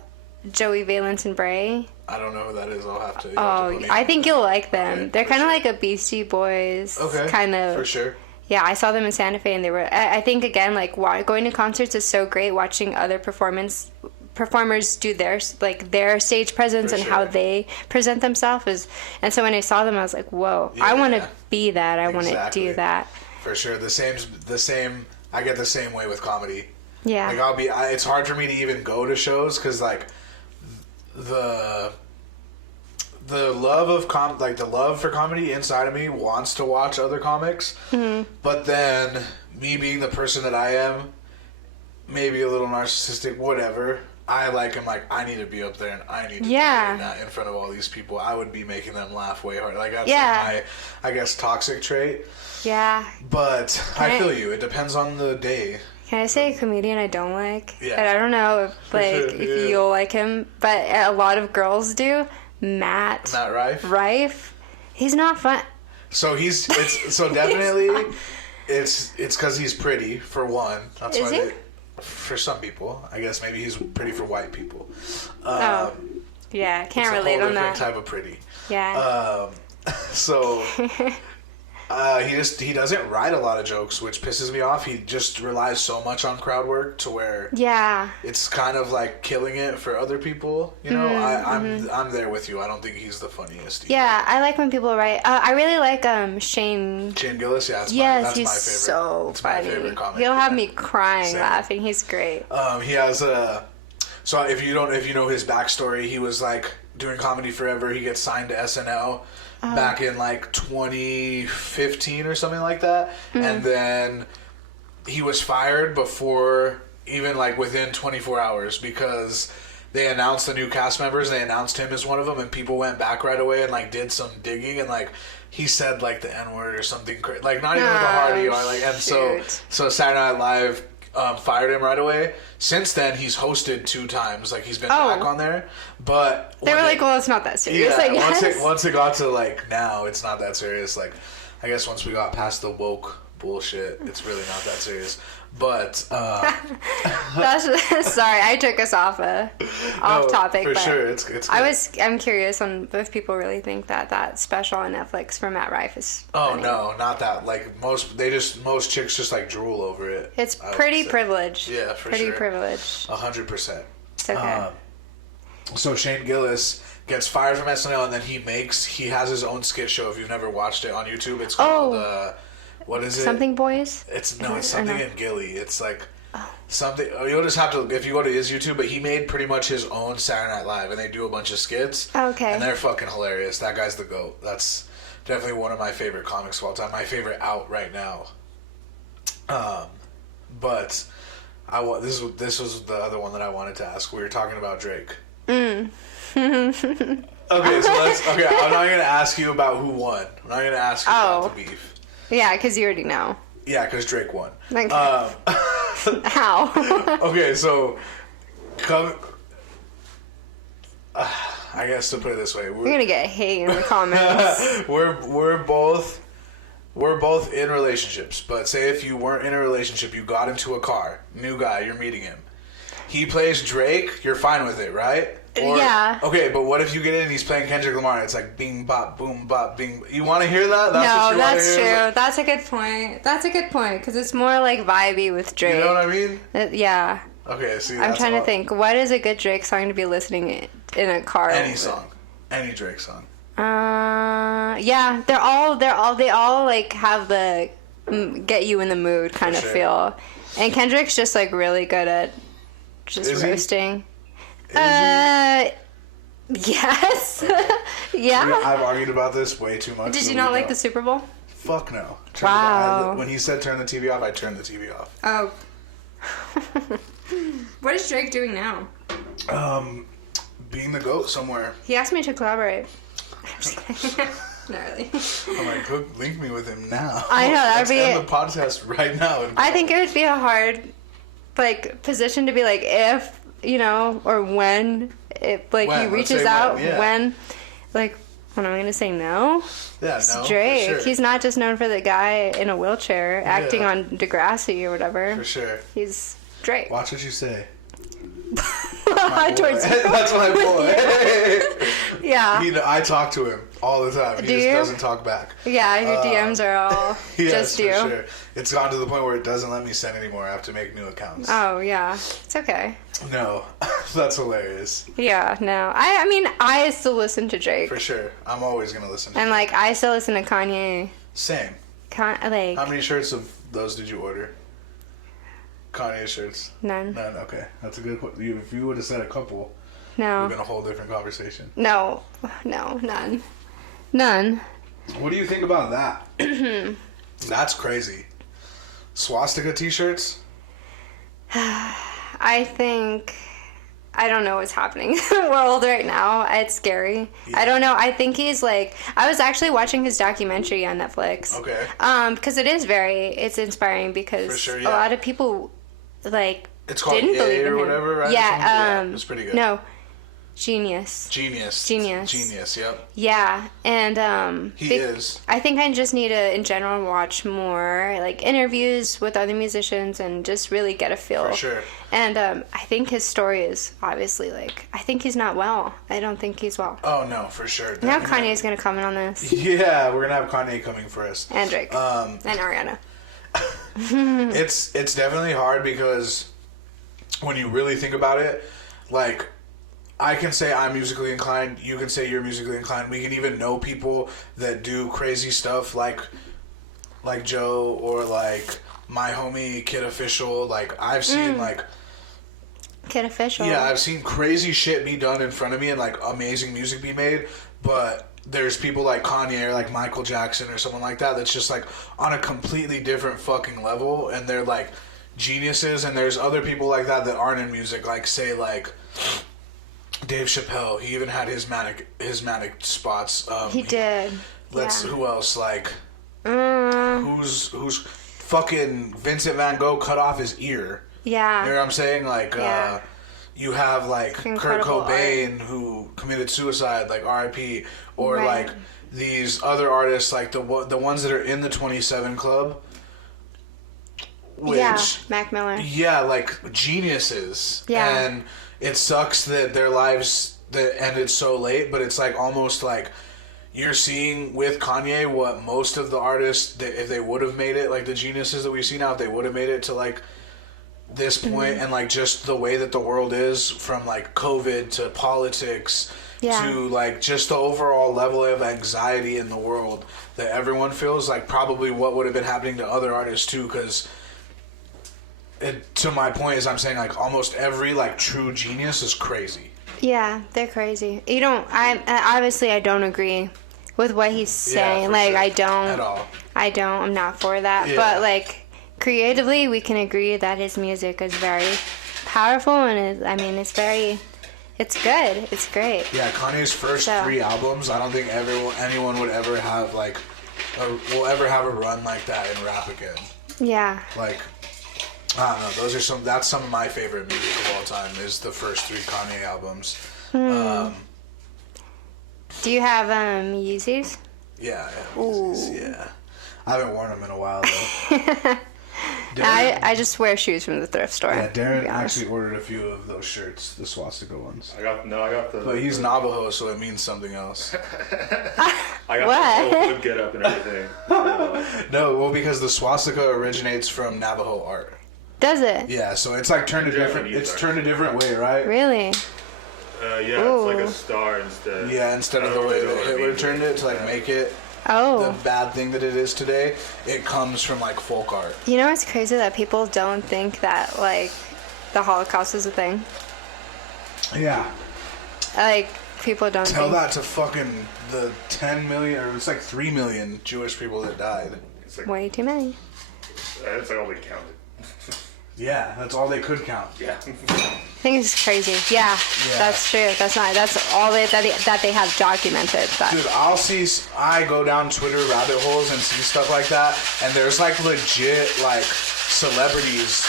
Joey Valence and Bray. I don't know who that is. I'll have to. Oh, I think you'll like them. Okay, They're for kind of sure. like a Beastie Boys Okay. kind of. For sure. Yeah, I saw them in Santa Fe, and they were. I think again, like going to concerts is so great. Watching other performers do their stage presence For and sure. how they present themselves and so when I saw them, I was like, whoa, I want to Yeah. be that. I want to Exactly. do that. For sure. The same. I get the same way with comedy. Yeah. Like it's hard for me to even go to shows because like the love of the love for comedy inside of me wants to watch other comics, but then me being the person that I am, maybe a little narcissistic, whatever. I like him. Like, I need to be up there and I need to be that in front of all these people. I would be making them laugh way harder. Like, that's like my, I guess, toxic trait. Yeah. But I feel you. It depends on the day. Can I say a comedian I don't like? Yeah. And I don't know if you'll like him, but a lot of girls do. Matt Rife. He's not fun. So so definitely it's because he's pretty for one. That's Is he? For some people, I guess maybe he's pretty for white people. Yeah, can't relate a whole on that. different type of pretty. Yeah. So he doesn't write a lot of jokes, which pisses me off. He just relies so much on crowd work to where it's kind of like killing it for other people. You know, I'm there with you. I don't think he's the funniest either. Yeah, I like when people write. I really like Shane Gillis. Yeah, that's he's my favorite. So funny. My favorite comic. He'll have me crying laughing. He's great. He has so if you know his backstory, he was like doing comedy forever. He gets signed to SNL. Back in like 2015 or something like that, and then he was fired before even like within 24 hours because they announced the new cast members. They announced him as one of them, and people went back right away and like did some digging and like he said like the N-word or something crazy, like not even with a hard ER, like, and so Saturday Night Live fired him right away. Since then, he's hosted 2 times. Like, he's been back on there. But they were like, well, it's not that serious. Yeah, once it got to, like, now, it's not that serious. Like, I guess once we got past the woke bullshit, it's really not that serious. But, sorry, I took us off topic. For but sure, it's good. I'm curious on if people really think that special on Netflix for Matt Rife is funny. No, not that. Like, most chicks just, like, drool over it. It's pretty privileged. Yeah, for pretty sure. privileged. 100%. It's okay. So Shane Gillis gets fired from SNL, and then he has his own skit show. If you've never watched it on YouTube, it's called what is it? Something Boys? It's something in Gilly. It's like something. You'll just have to if you go to his YouTube. But he made pretty much his own Saturday Night Live, and they do a bunch of skits. Okay. And they're fucking hilarious. That guy's the GOAT. That's definitely one of my favorite comics of all time. My favorite out right now. But this was the other one that I wanted to ask. We were talking about Drake. Okay, I'm not gonna ask you about who won. I'm not gonna ask you about the beef. Yeah, because you already know. Yeah, because Drake won. Okay. How? Okay, so I guess to put it this way, we're gonna get hate in the comments. we're both in relationships, but say if you weren't in a relationship, you got into a car, new guy, you're meeting him. He plays Drake, you're fine with it, right? Yeah. Okay, but what if you get in and he's playing Kendrick Lamar? It's like bing bop boom bop bing. You want to hear that? That's true. That's a good point. Because it's more like vibey with Drake. You know what I mean? Yeah. Okay, see. I'm trying to think. What is a good Drake song to be listening in a car? Any song, any Drake song. Yeah, they all like have the get you in the mood kind of feel, and Kendrick's just like really good at just roasting. Yes. Yeah. I've argued about this way too much. Did you not like the Super Bowl? Fuck no. Wow. When he said turn the TV off, I turned the TV off. Oh. What is Drake doing now? Being the GOAT somewhere. He asked me to collaborate. I'm just kidding. Not really. I'm like, link me with him now. I know, that'd be... end the podcast right now. I think it would be a hard, like, position to be like, if, you know, or when, if, like, he reaches out, when, like, what am I going to say, no? Yeah, it's no, Drake. for sure. He's not just known for the guy in a wheelchair acting on Degrassi or whatever. For sure. He's Drake. Watch what you say. Towards you. That's my boy. Yeah. I talk to him all the time. He just doesn't talk back. Yeah, your DMs are all just you. For sure. It's gotten to the point where it doesn't let me send anymore. I have to make new accounts. Oh, yeah. It's okay. No. That's hilarious. Yeah, no. I mean, I still listen to Drake. For sure. I'm always going to listen to And, like, I still listen to Kanye. Same. How many shirts of those did you order? Kanye shirts? None. Okay. That's a good point. If you would have said a couple, no, it would have been a whole different conversation. No, none. What do you think about that? That's crazy. Swastika t-shirts? I think I don't know what's happening in the world right now. It's scary. Yeah. I don't know. I think he's like, I was actually watching his documentary on Netflix. Okay. Because it's inspiring because For sure, a lot of people, like, it's called didn't believe in him. Or whatever, right? Yeah, it's pretty good. No. Genius, yep. Yeah, and he is. I think I just need to, in general, watch more like interviews with other musicians and just really get a feel. For sure. And I think his story is obviously like, I think he's not well. I don't think he's well. Oh no, for sure. Now Kanye's gonna come in on this. Yeah, we're gonna have Kanye coming for us. And Drake. And Ariana. It's definitely hard because when you really think about it, like, I can say I'm musically inclined, you can say you're musically inclined. We can even know people that do crazy stuff like Joe or like my homie Kid Official. Like, I've seen like Kid Official. Yeah, I've seen crazy shit be done in front of me and like amazing music be made, but there's people like Kanye or like Michael Jackson or someone like that that's just like on a completely different fucking level, and they're like geniuses. And there's other people like that aren't in music, like say like Dave Chappelle. He even had his manic spots. He did. Who else? Like who's fucking Vincent Van Gogh cut off his ear. Yeah. You know what I'm saying? Like you have like Kurt Cobain who committed suicide, like R.I.P. Or like these other artists, like the ones that are in the 27 Club. Which, Mac Miller. Yeah, like geniuses. Yeah. And it sucks that their lives that ended so late, but it's like almost like you're seeing with Kanye what most of the artists, if they would have made it, like the geniuses that we see now, if they would have made it to like this point, and like just the way that the world is, from like COVID to politics to like just the overall level of anxiety in the world that everyone feels, like probably what would have been happening to other artists too, because to my point is I'm saying like almost every like true genius is crazy. Yeah, they're crazy. I don't agree with what he's saying. Like, sure. I don't at all. I'm not for that. Yeah. But like creatively, we can agree that his music is very powerful, and it's good. It's great. Yeah, Kanye's first 3 albums, I don't think anyone would ever have like will ever have a run like that in rap again. Yeah. Like, I don't know. That's some of my favorite music of all time is the first 3 Kanye albums. Do you have Yeezys? Yeah, Yeezys, yeah. I haven't worn them in a while though. I just wear shoes from the thrift store. Yeah, Darren actually ordered a few of those shirts, the swastika ones. I got the. But he's Navajo, so it means something else. I got the whole flip get up and everything. No, well, because the swastika originates from Navajo art. Does it? Yeah, so it's like turned a different way, right? Really? Yeah, Ooh. It's like a star instead. Yeah, instead of the way that Hitler turned it to like make it the bad thing that it is today, it comes from like folk art. You know what's crazy? That people don't think that like the Holocaust is a thing. Yeah. Like people don't tell that to fucking the 10 million, or it's like 3 million Jewish people that died. It's like, way too many. That's like all they counted. Yeah, that's all they could count. Yeah. I think it's crazy. Yeah, that's true. That's all that they have documented. Dude, I go down Twitter rabbit holes and see stuff like that, and there's like legit like celebrities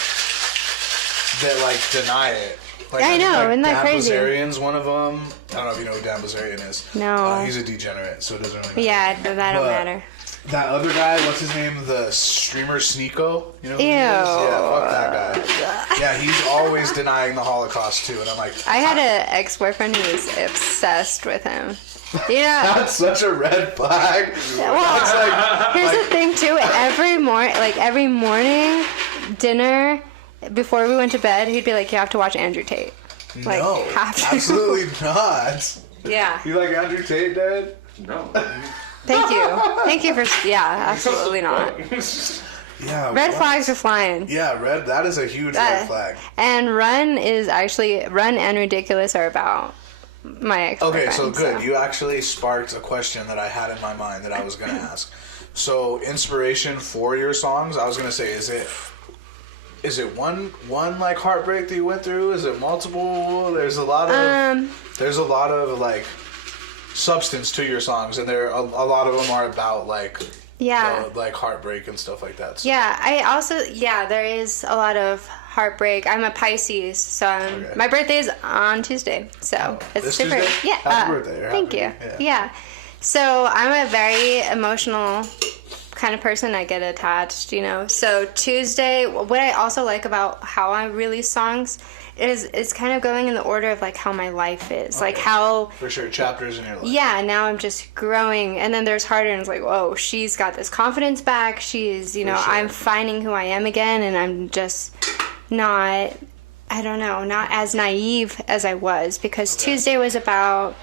that like deny it. Like, I know, isn't that crazy? Dan Bilzerian's one of them. I don't know if you know who Dan Bilzerian is. No. He's a degenerate, so it doesn't really matter. Yeah, that don't matter. That other guy, what's his name? The streamer Sneeko? You know who he is? Yeah, fuck that guy. Yeah, he's always denying the Holocaust too, and I'm like... I had an ex-boyfriend who was obsessed with him. You know, that's such a red flag. Well, here's the thing too. Every morning dinner, before we went to bed, he'd be like, "You have to watch Andrew Tate." Like, no, absolutely not. Yeah. You like Andrew Tate, Dad? No. Thank you for absolutely not. Yeah. Red flags are flying. Yeah, that is a huge red flag. And Run and Ridiculous are about my ex-boyfriend. Okay, so good. You actually sparked a question that I had in my mind that I was going to ask. So, inspiration for your songs, I was going to say, is it is it one like heartbreak that you went through? Is it multiple? There's a lot of like substance to your songs, and a lot of them are about like like heartbreak and stuff like that. So. Yeah, I also there is a lot of heartbreak. I'm a Pisces, so my birthday is on Tuesday, so it's this super. Tuesday? Yeah, happy birthday! Thank you. Yeah, so I'm a very emotional kind of person. I get attached, So Tuesday, what I also like about how I release songs is it's kind of going in the order of like how my life is, like how for sure chapters in your life. Yeah, now I'm just growing, and then there's harder, and it's like, whoa, she's got this confidence back. She's, I'm finding who I am again, and I'm just not as naive as I was, because Tuesday was about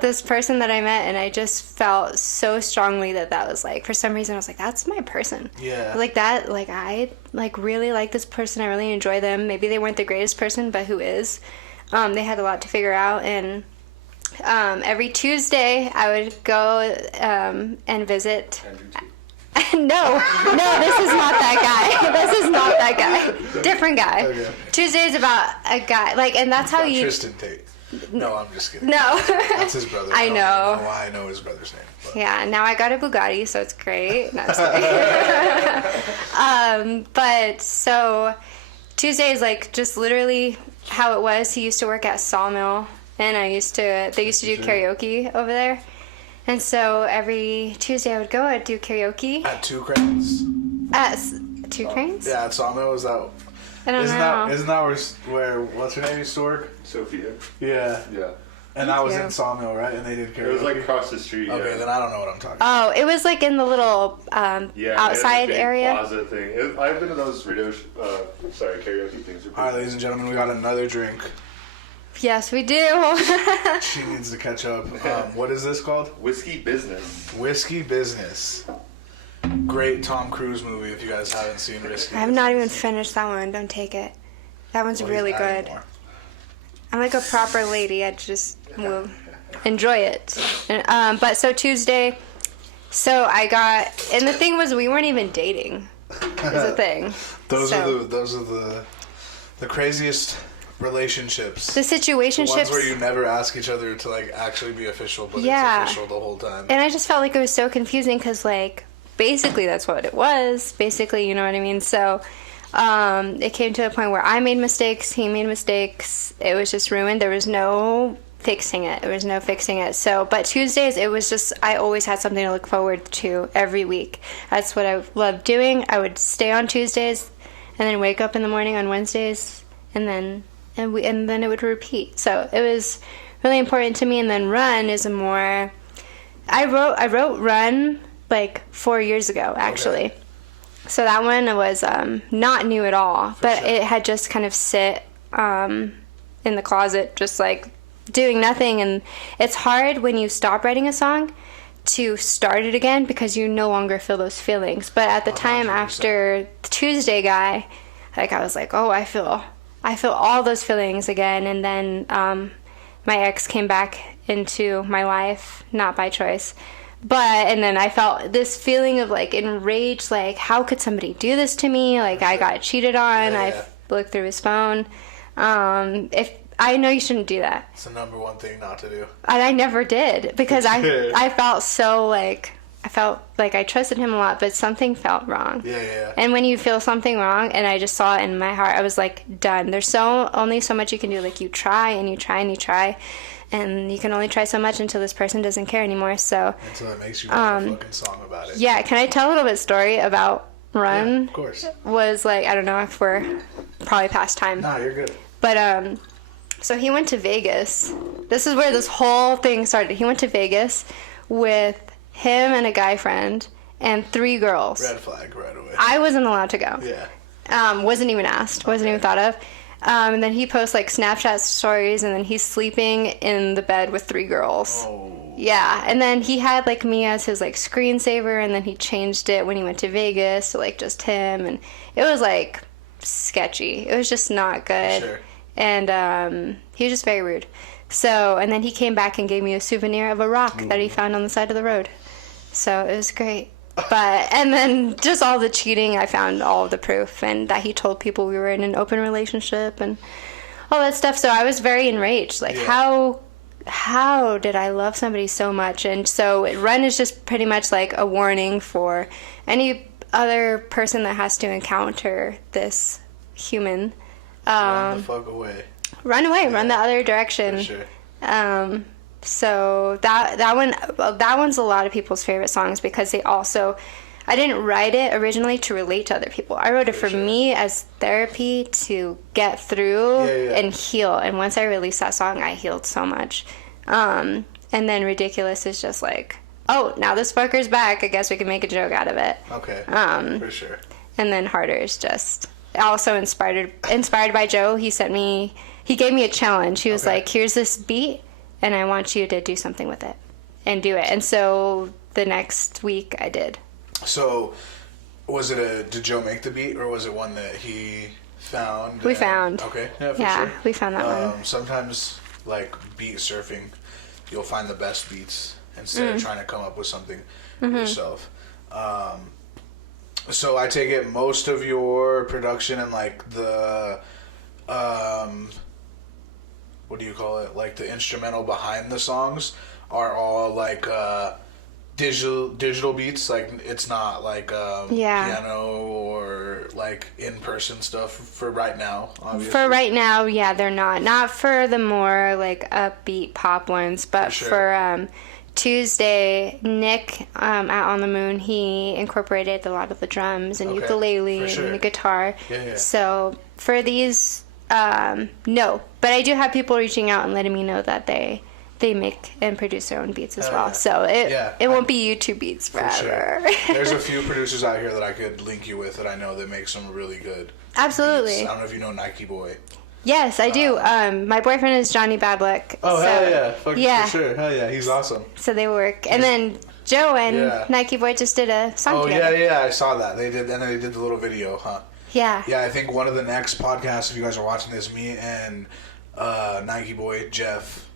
this person that I met, and I just felt so strongly that was like, for some reason I was like, that's my person. Yeah. Like that, like I like really like this person. I really enjoy them. Maybe they weren't the greatest person, but who is? They had a lot to figure out, and every Tuesday I would go and visit. No, this is not that guy. This is not that guy. Different guy. Okay. Tuesday's about a guy, like, and that's how you. Tristan Tate. No, I'm just kidding. No. That's his brother. I know. I don't know why I know his brother's name. But. Yeah, now I got a Bugatti, so it's great. No, but so Tuesday is like just literally how it was. He used to work at Sawmill, and they used to do karaoke over there. And so every Tuesday I'd do karaoke. At Two Cranes? At Two Cranes? Yeah, at Sawmill. Was that... I don't know. Isn't that where what's her name used to work? Sophia. Yeah. Yeah. And that was in Sawmill, right? And they did karaoke? It was like across the street. Okay, then I don't know what I'm talking about. Oh, it was like in the little outside area. Plaza thing. I've been to those karaoke things. All right, ladies and gentlemen, we got another drink. Yes, we do. She needs to catch up. What is this called? Whiskey Business. Whiskey Business. Great Tom Cruise movie if you guys haven't seen Whiskey. I have not even finished that one. Don't take it. That one's really good. I'm like a proper lady. I just will enjoy it. And, but so Tuesday, and the thing was, we weren't even dating. Is the thing. Those are the craziest relationships. The situationships. The ones where you never ask each other to like actually be official, but it's official the whole time. And I just felt like it was so confusing because like basically that's what it was. Basically, you know what I mean? So it came to a point where I made mistakes, he made mistakes. It was just ruined. There was no fixing it. So, but Tuesdays, it was just, I always had something to look forward to every week. That's what I loved doing. I would stay on Tuesdays and then wake up in the morning on Wednesdays, and then it would repeat. So it was really important to me. And then Run is I wrote Run like 4 years ago, actually. Okay. So that one was not new at all, but it had just kind of sit in the closet, just like doing nothing. And it's hard when you stop writing a song to start it again because you no longer feel those feelings. But at the 100%. Time after the Tuesday guy, like I was like, oh, I feel all those feelings again. And then my ex came back into my life, not by choice. And then I felt this feeling of like enraged, like how could somebody do this to me? Like I got cheated on. Yeah. I looked through his phone. If I know you shouldn't do that. It's the number one thing not to do. And I never did because I felt so like I trusted him a lot, but something felt wrong. Yeah. And when you feel something wrong, and I just saw it in my heart, I was like, done. There's only so much you can do. Like you try and you try and you try. And you can only try so much until this person doesn't care anymore. So until it makes you write a fucking song about it. Yeah, can I tell a little bit story about Run? Yeah, of course. Was like, I don't know if we're probably past time. Nah, you're good. But so he went to Vegas. This is where this whole thing started. He went to Vegas with him and a guy friend and 3 girls. Red flag right away. I wasn't allowed to go. Yeah. Wasn't even asked. Wasn't even thought of. And then he posts like Snapchat stories, and then he's sleeping in the bed with 3 girls. Oh. Yeah, and then he had like me as his like screensaver, and then he changed it when he went to Vegas to like just him, and it was like sketchy. It was just not good. Sure. And he was just very rude. So, and then he came back and gave me a souvenir of a rock that he found on the side of the road. So it was great. But, and then just all the cheating, I found all of the proof, and that he told people we were in an open relationship and all that stuff. So I was very enraged. Like, how did I love somebody so much? And so Run is just pretty much like a warning for any other person that has to encounter this human. Run the fuck away. Run away, run the other direction. For sure. So that one's a lot of people's favorite songs because they also, I didn't write it originally to relate to other people. I wrote it for me as therapy to get through and heal. And once I released that song, I healed so much. And then Ridiculous is just like, oh, now this fucker's back. I guess we can make a joke out of it. Okay. For sure. And then Harder is just also inspired by Joe. He gave me a challenge. He was like, here's this beat, and I want you to do something with it and do it. And so the next week I did. So did Joe make the beat, or was it one that he found? We found. Okay. Yeah, we found that one. Sometimes, like beat surfing, you'll find the best beats instead of trying to come up with something yourself. So I take it most of your production and like the what do you call it? Like the instrumental behind the songs are all like digital beats. Like it's not like piano or like in-person stuff for right now, obviously. For right now, they're not for the more like upbeat pop ones, but for Tuesday, Nick at On the Moon, he incorporated a lot of the drums and ukulele and the guitar. So for these, no. But I do have people reaching out and letting me know that they make and produce their own beats as well. So it won't be YouTube beats forever. For sure. There's a few producers out here that I could link you with that I know that make some really good Absolutely. beats. I don't know if you know Nike Boy. Yes, I do. My boyfriend is Johnny Badlick. Oh, hell yeah. For sure. Hell yeah. He's awesome. So they work. And then Joe and Nike Boy just did a song together. Oh, yeah. I saw that. They did, and then they did the little video, huh? Yeah. Yeah, I think one of the next podcasts, if you guys are watching this, me and Nike Boy, Jeff.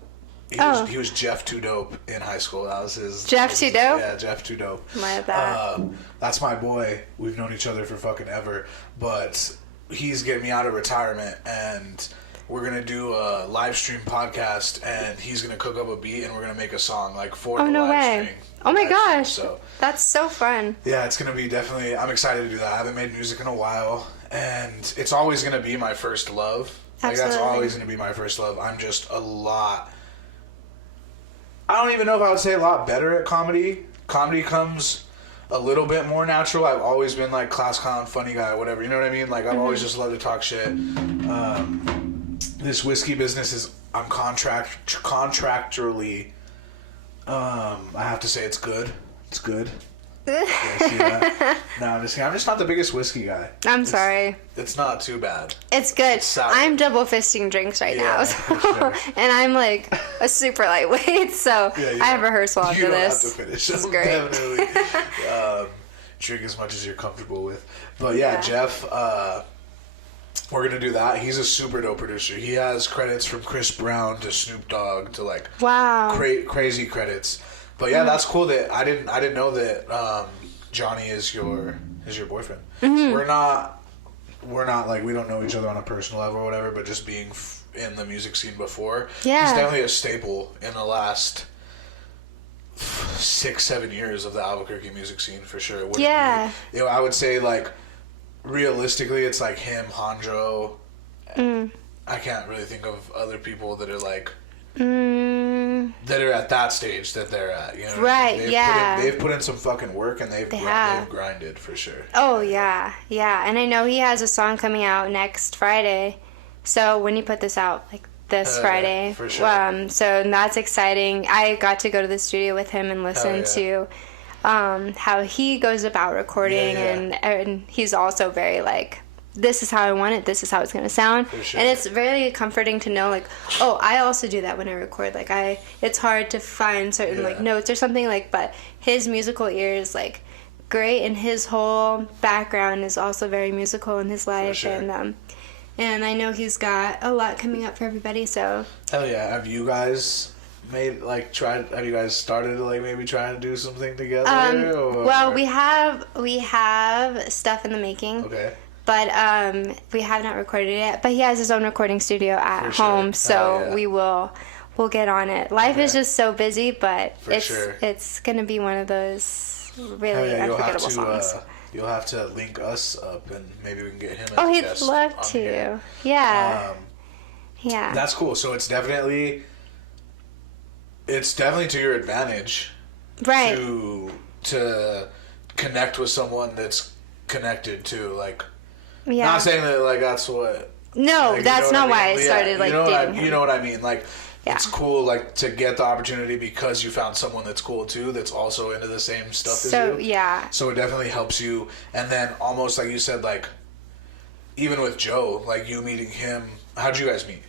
He was Jeff Too Dope in high school. That was his... Jeff Too Dope? Yeah, Jeff Too Dope. My bad. That's my boy. We've known each other for fucking ever. But... he's getting me out of retirement, and we're gonna do a live stream podcast, and he's gonna cook up a beat, and we're gonna make a song like for the live stream. Oh my gosh, so that's so fun. Yeah, it's gonna be definitely. I'm excited to do that. I haven't made music in a while, and it's always gonna be my first love. Like that's always gonna be my first love. I'm just a lot. I don't even know if I would say a lot better at comedy. Comedy comes a little bit more natural. I've always been like class clown, funny guy, whatever. You know what I mean? Like I've always just loved to talk shit. This whiskey business is I'm contractually. I have to say it's good. It's good. Yeah, see that? No, I'm just not the biggest whiskey guy. Sorry. It's not too bad. It's good. I'm double fisting drinks right now, so, sure. And I'm like a super lightweight, so I have rehearsal after this. You don't have to finish. This is great. Definitely drink as much as you're comfortable with. But yeah, Jeff, we're gonna do that. He's a super dope producer. He has credits from Chris Brown to Snoop Dogg to like crazy credits. But yeah, that's cool. That I didn't know that Johnny is your boyfriend. Mm-hmm. We're not like we don't know each other on a personal level or whatever. But just being in the music scene before, he's definitely a staple in the last 6-7 years of the Albuquerque music scene for sure. I would say like realistically, it's like him, Hondro. I can't really think of other people that are like. That are at that stage that they're at, you know. Right, they've put in some fucking work, and they've grinded for sure. Oh yeah, and I know he has a song coming out next Friday. So when you put this out, like this Friday, for sure. So that's exciting. I got to go to the studio with him and listen to how he goes about recording, and he's also very like. This is how I want it. This is how it's gonna sound, and it's very comforting to know, like, oh, I also do that when I record. Like, it's hard to find certain like notes or something like, but his musical ear is like great, and his whole background is also very musical in his life, and I know he's got a lot coming up for everybody. So hell yeah, have you guys have you guys started like maybe trying to do something together? Well, we have stuff in the making. Okay. But we have not recorded it yet. But he has his own recording studio at home, so we'll get on it. Life is just so busy, but it's gonna be one of those really unforgettable songs. You'll have to link us up, and maybe we can get him. Oh, he'd love to. Here. Yeah. Yeah. That's cool. So it's definitely to your advantage, right? To connect with someone that's connected to like. Yeah. Not saying that like that's what. No, like, that's not why I started like dating him. You know what I mean? Like, it's cool like to get the opportunity because you found someone that's cool too, that's also into the same stuff as you. Yeah. So it definitely helps you. And then almost like you said, like even with Joe, like you meeting him, how'd you guys meet?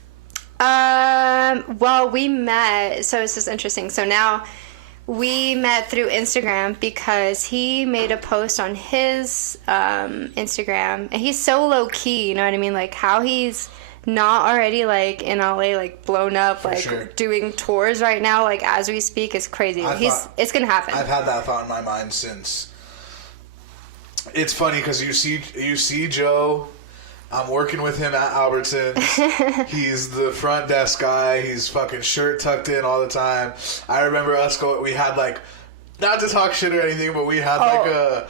Well, we met. So it's just interesting. So now. We met through Instagram because he made a post on his Instagram, and he's so low key, you know what I mean? Like how he's not already like in LA, like blown up, like doing tours right now, like as we speak, is crazy. It's gonna happen. I've had that thought in my mind since. It's funny because you see Joe. I'm working with him at Albertsons. He's the front desk guy. He's fucking shirt tucked in all the time. I remember us we had like, not to talk shit or anything, but we had a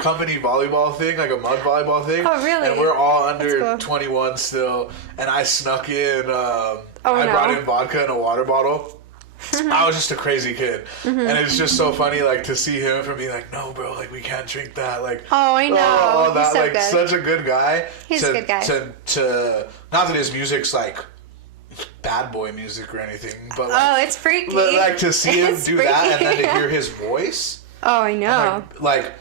company volleyball thing, like a mud volleyball thing. Oh, really? And we're all under 21 still. And I snuck in, I brought in vodka in a water bottle. I was just a crazy kid, and it's just so funny, like to see him from being like, "No, bro, like we can't drink that." Like, oh, I know, all that, he's so like good. Such a good guy. He's a good guy. To not that his music's like bad boy music or anything, but like, it's freaky. But like to see him do that and then to hear his voice. Oh, I know. Like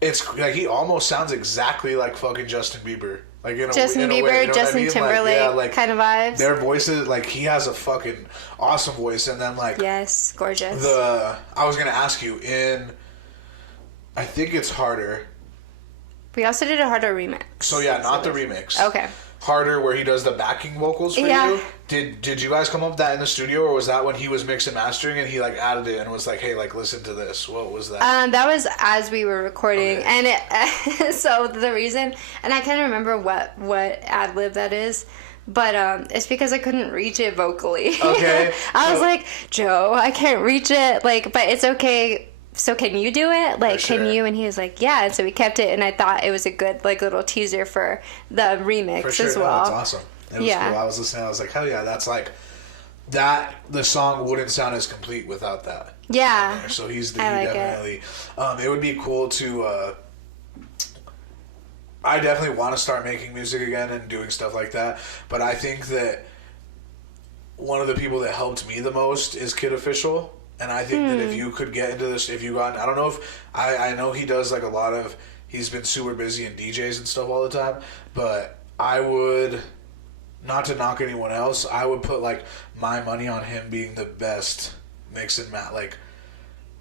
it's like he almost sounds exactly like fucking Justin Bieber. Like Justin Bieber, way, you know Justin Timberlake kind of vibes. Their voices, like he has a fucking awesome voice, and then like yes, gorgeous. I was gonna ask you I think it's Harder. We also did a Harder remix. So yeah, not the remix. Okay. Harder, where he does the backing vocals for you. Did you guys come up with that in the studio, or was that when he was mixing mastering and he like added it and was like, hey, like listen to this? What was that? That was as we were recording, and so the reason, and I can't remember what ad lib that is, but it's because I couldn't reach it vocally. Okay. I was like, Joe, I can't reach it, like, but it's okay. So can you do it? Like, can you? And he was like, yeah. And so we kept it, and I thought it was a good, like, little teaser for the remix as well. No, that's awesome. It was cool. I was listening. I was like, hell yeah, that's like that. The song wouldn't sound as complete without that. Yeah. So he definitely. It would be cool to. I definitely want to start making music again and doing stuff like that, but I think that one of the people that helped me the most is Kid Official. And I think that if you could get into this, if you got, I don't know if, I know he does like a lot of, he's been super busy in DJs and stuff all the time, but I would, not to knock anyone else, I would put like my money on him being the best mix and like,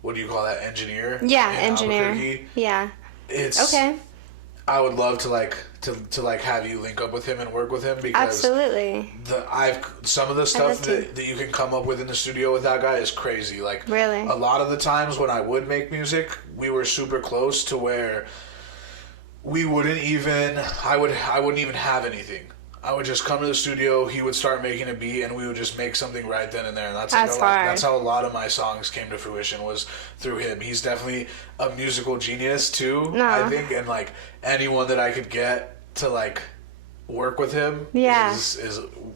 what do you call that, engineer? Yeah, engineer. Yeah. It's, okay. I would love to like have you link up with him and work with him because absolutely some of the stuff that you can come up with in the studio with that guy is crazy. Like really, a lot of the times when I would make music, we were super close to where we wouldn't even I wouldn't even have anything. I would just come to the studio, he would start making a beat, and we would just make something right then and there. And that's how a lot of my songs came to fruition, was through him. He's definitely a musical genius too, I think, and like anyone that I could get to like work with him is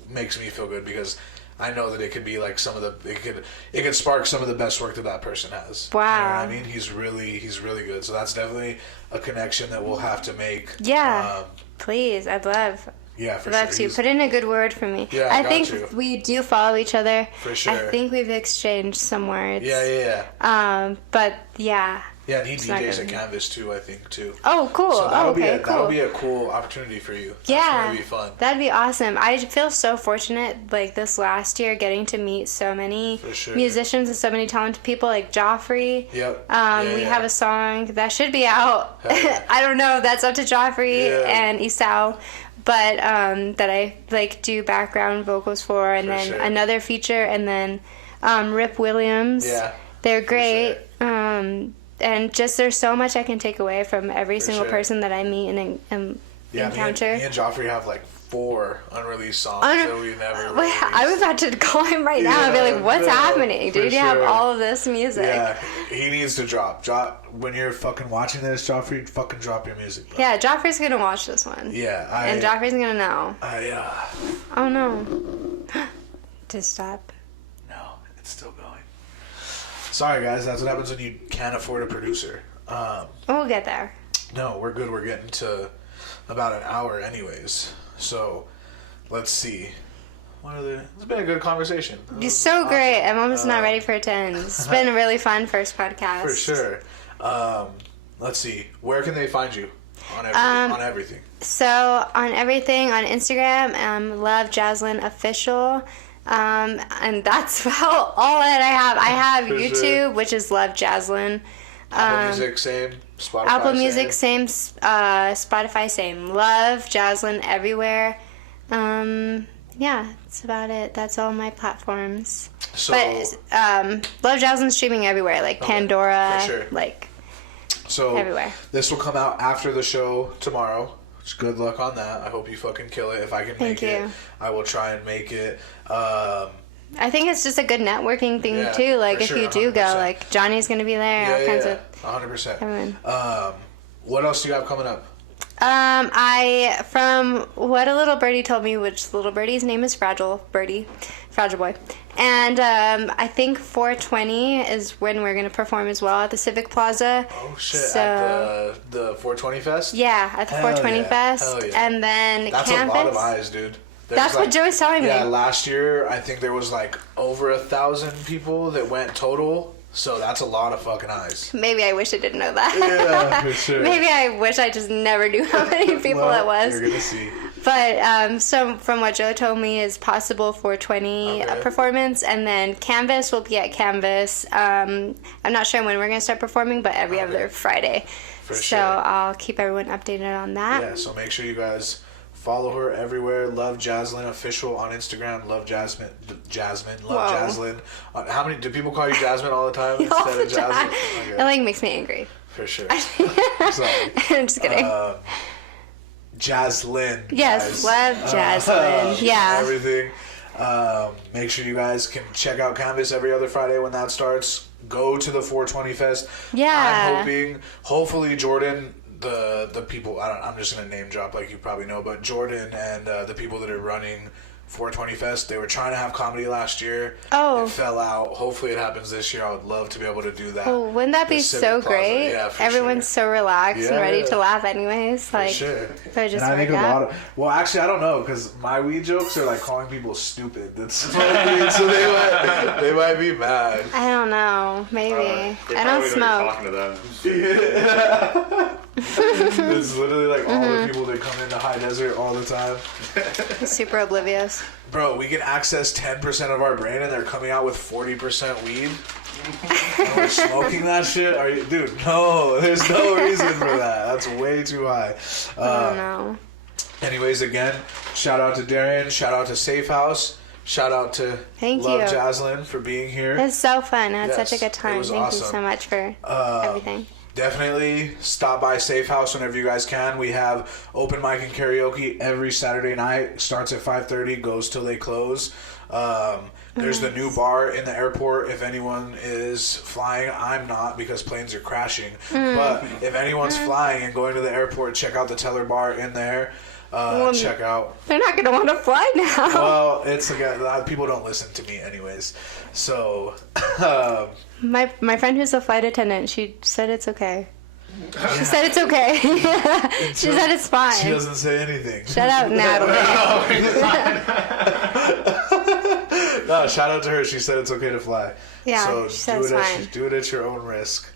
makes me feel good, because I know that it could be like it could spark some of the best work that person has. Wow. You know what I mean? He's really good. So that's definitely a connection that we'll have to make. Yeah. Please, I'd love. Yeah, for that's sure. you. Put in a good word for me. Yeah, I think we do follow each other. For sure. I think we've exchanged some words. Yeah. But yeah. Yeah, and he DJs at Canvas too, I think, too. Oh, cool. So that'll cool. be a cool opportunity for you. Yeah. That's gonna be fun. That'd be awesome. I feel so fortunate, like, this last year, getting to meet so many musicians and so many talented people, like Joffrey. Yep. We have a song that should be out. I don't know. That's up to Joffrey and Isao. but that I like do background vocals for, and then another feature, and then Rip Williams. Yeah. They're great. And just there's so much I can take away from every single person that I meet and encounter. Me and Joffrey have like 4 unreleased songs that we never released. I'm about to call him right now and be like, what's happening, dude? You have all of this music. Yeah, he needs to drop. When you're fucking watching this, Joffrey, fucking drop your music, bro. Yeah, Joffrey's gonna watch this one. Yeah. And Joffrey's gonna know. Oh no. To stop. No, it's still going. Sorry, guys. That's what happens when you can't afford a producer. We'll get there. No, we're good. We're getting to about an hour anyways. So, let's see. It's been a good conversation. It's so great. I'm almost not ready for it to end. It's been a really fun first podcast. For sure. Let's see. Where can they find you on everything? So, on everything, on Instagram, LOVEJAZLYN official. And that's about all that I have. I have YouTube, which is LOVEJAZLYN. Apple Music, same. Spotify, Apple Music, same. Spotify, same. LOVEJAZLYN everywhere. Yeah, that's about it. That's all my platforms. So, but LOVEJAZLYN streaming everywhere, like Pandora, for sure. like so everywhere. This will come out after the show tomorrow. Good luck on that. I hope you fucking kill it. If I can make it, I will try and make it. I think it's just a good networking thing too. Like if you do 100%. Go, like Johnny's gonna be there. All kinds of 100%. Everyone. What else do you have coming up? From what a little birdie told me, which little birdie's name is Fragile Birdie, Fragile Boy, and I think 420 is when we're gonna perform as well at the Civic Plaza. Oh shit! So, at the 420 Fest. Yeah, at the 420 Fest, and then that's Campus. A lot of eyes, dude. That's what Joe was telling me. Yeah, last year I think there was like over 1,000 people that went total. So that's a lot of fucking eyes. Maybe I wish I didn't know that. Yeah, for sure. Maybe I wish I just never knew how many people it was. You're gonna see. But so from what Joe told me is possible 420 performance, and then Canvas will be at Canvas. I'm not sure when we're gonna start performing, but every other Friday. For so sure. I'll keep everyone updated on that. Yeah. So make sure you guys follow her everywhere. LOVEJAZLYN official on Instagram. Love Jasmine. How many do people call you Jasmine all the time instead of Jasmine? Okay. It like makes me angry. For sure. Sorry. I'm just kidding. Jazzlyn. Yes, LOVEJAZLYN. Yeah. Everything. Make sure you guys can check out Canvas every other Friday when that starts. Go to the 420 Fest. Yeah. I'm hopefully Jordan. The people, I'm just going to name drop like you probably know, but Jordan and the people that are running 420 Fest, they were trying to have comedy last year. Oh. It fell out. Hopefully it happens this year. I would love to be able to do that. Oh, wouldn't that be so great? Yeah, for Everyone's so relaxed and ready to laugh anyways. For like, sure. So just and I think a lot of, well, actually, I don't know, because my weed jokes are like calling people stupid. That's funny, so they might be mad. I don't know. Maybe. I don't smoke. Talking to them. It's literally like all the people that come into High Desert all the time. Super oblivious. Bro, we can access 10% of our brain and they're coming out with 40% weed. And we're smoking that shit? Are you, dude, no, there's no reason for that. That's way too high. I don't know. Anyways, again, shout out to Darian, shout out to Safe House, shout out to LOVEJAZLYN for being here. It was so fun. I had such a good time. Thank awesome. you so much for everything. Definitely stop by Safe House whenever you guys can. We have open mic and karaoke every Saturday night. Starts at 5:30, goes till they close. There's the new bar in the airport. If anyone is flying, I'm not because planes are crashing. But if anyone's flying and going to the airport, check out the Teller Bar in there. Check out. They're not going to want to fly now. Well, it's like people don't listen to me anyways. So my friend who's a flight attendant, she said it's okay. She said it's okay. She said it's fine. She doesn't say anything. Shout out Natalie. No, shout out to her. She said it's okay to fly. Yeah, so she said it's fine. Do it at your own risk.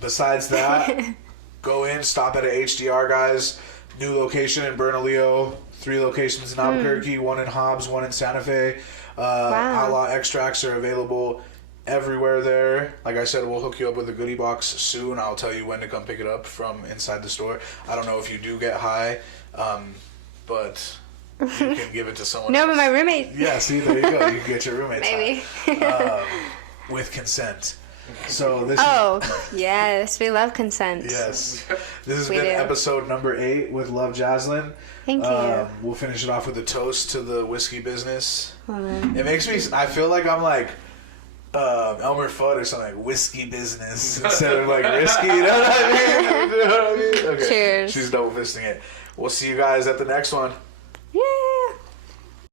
Besides that, go in, stop at a HDR, guys. New location in Bernalillo. 3 locations in Albuquerque, 1 in Hobbs, 1 in Santa Fe. Outlaw extracts are available everywhere there. Like I said, we'll hook you up with a goodie box soon. I'll tell you when to come pick it up from inside the store. I don't know if you do get high. but you can give it to someone No, else. but my roommate. Yeah, see, there you go. You can get your roommates Maybe. with consent. So this Yes, we love consent. Yes. This has been episode number 8 with LOVEJAZLYN. Thank you. We'll finish it off with a toast to the whiskey business. It makes me, I feel like I'm like Elmer Fudd or something, like whiskey business instead of like risky. You know what I mean? Okay. Cheers. She's double fisting it. We'll see you guys at the next one.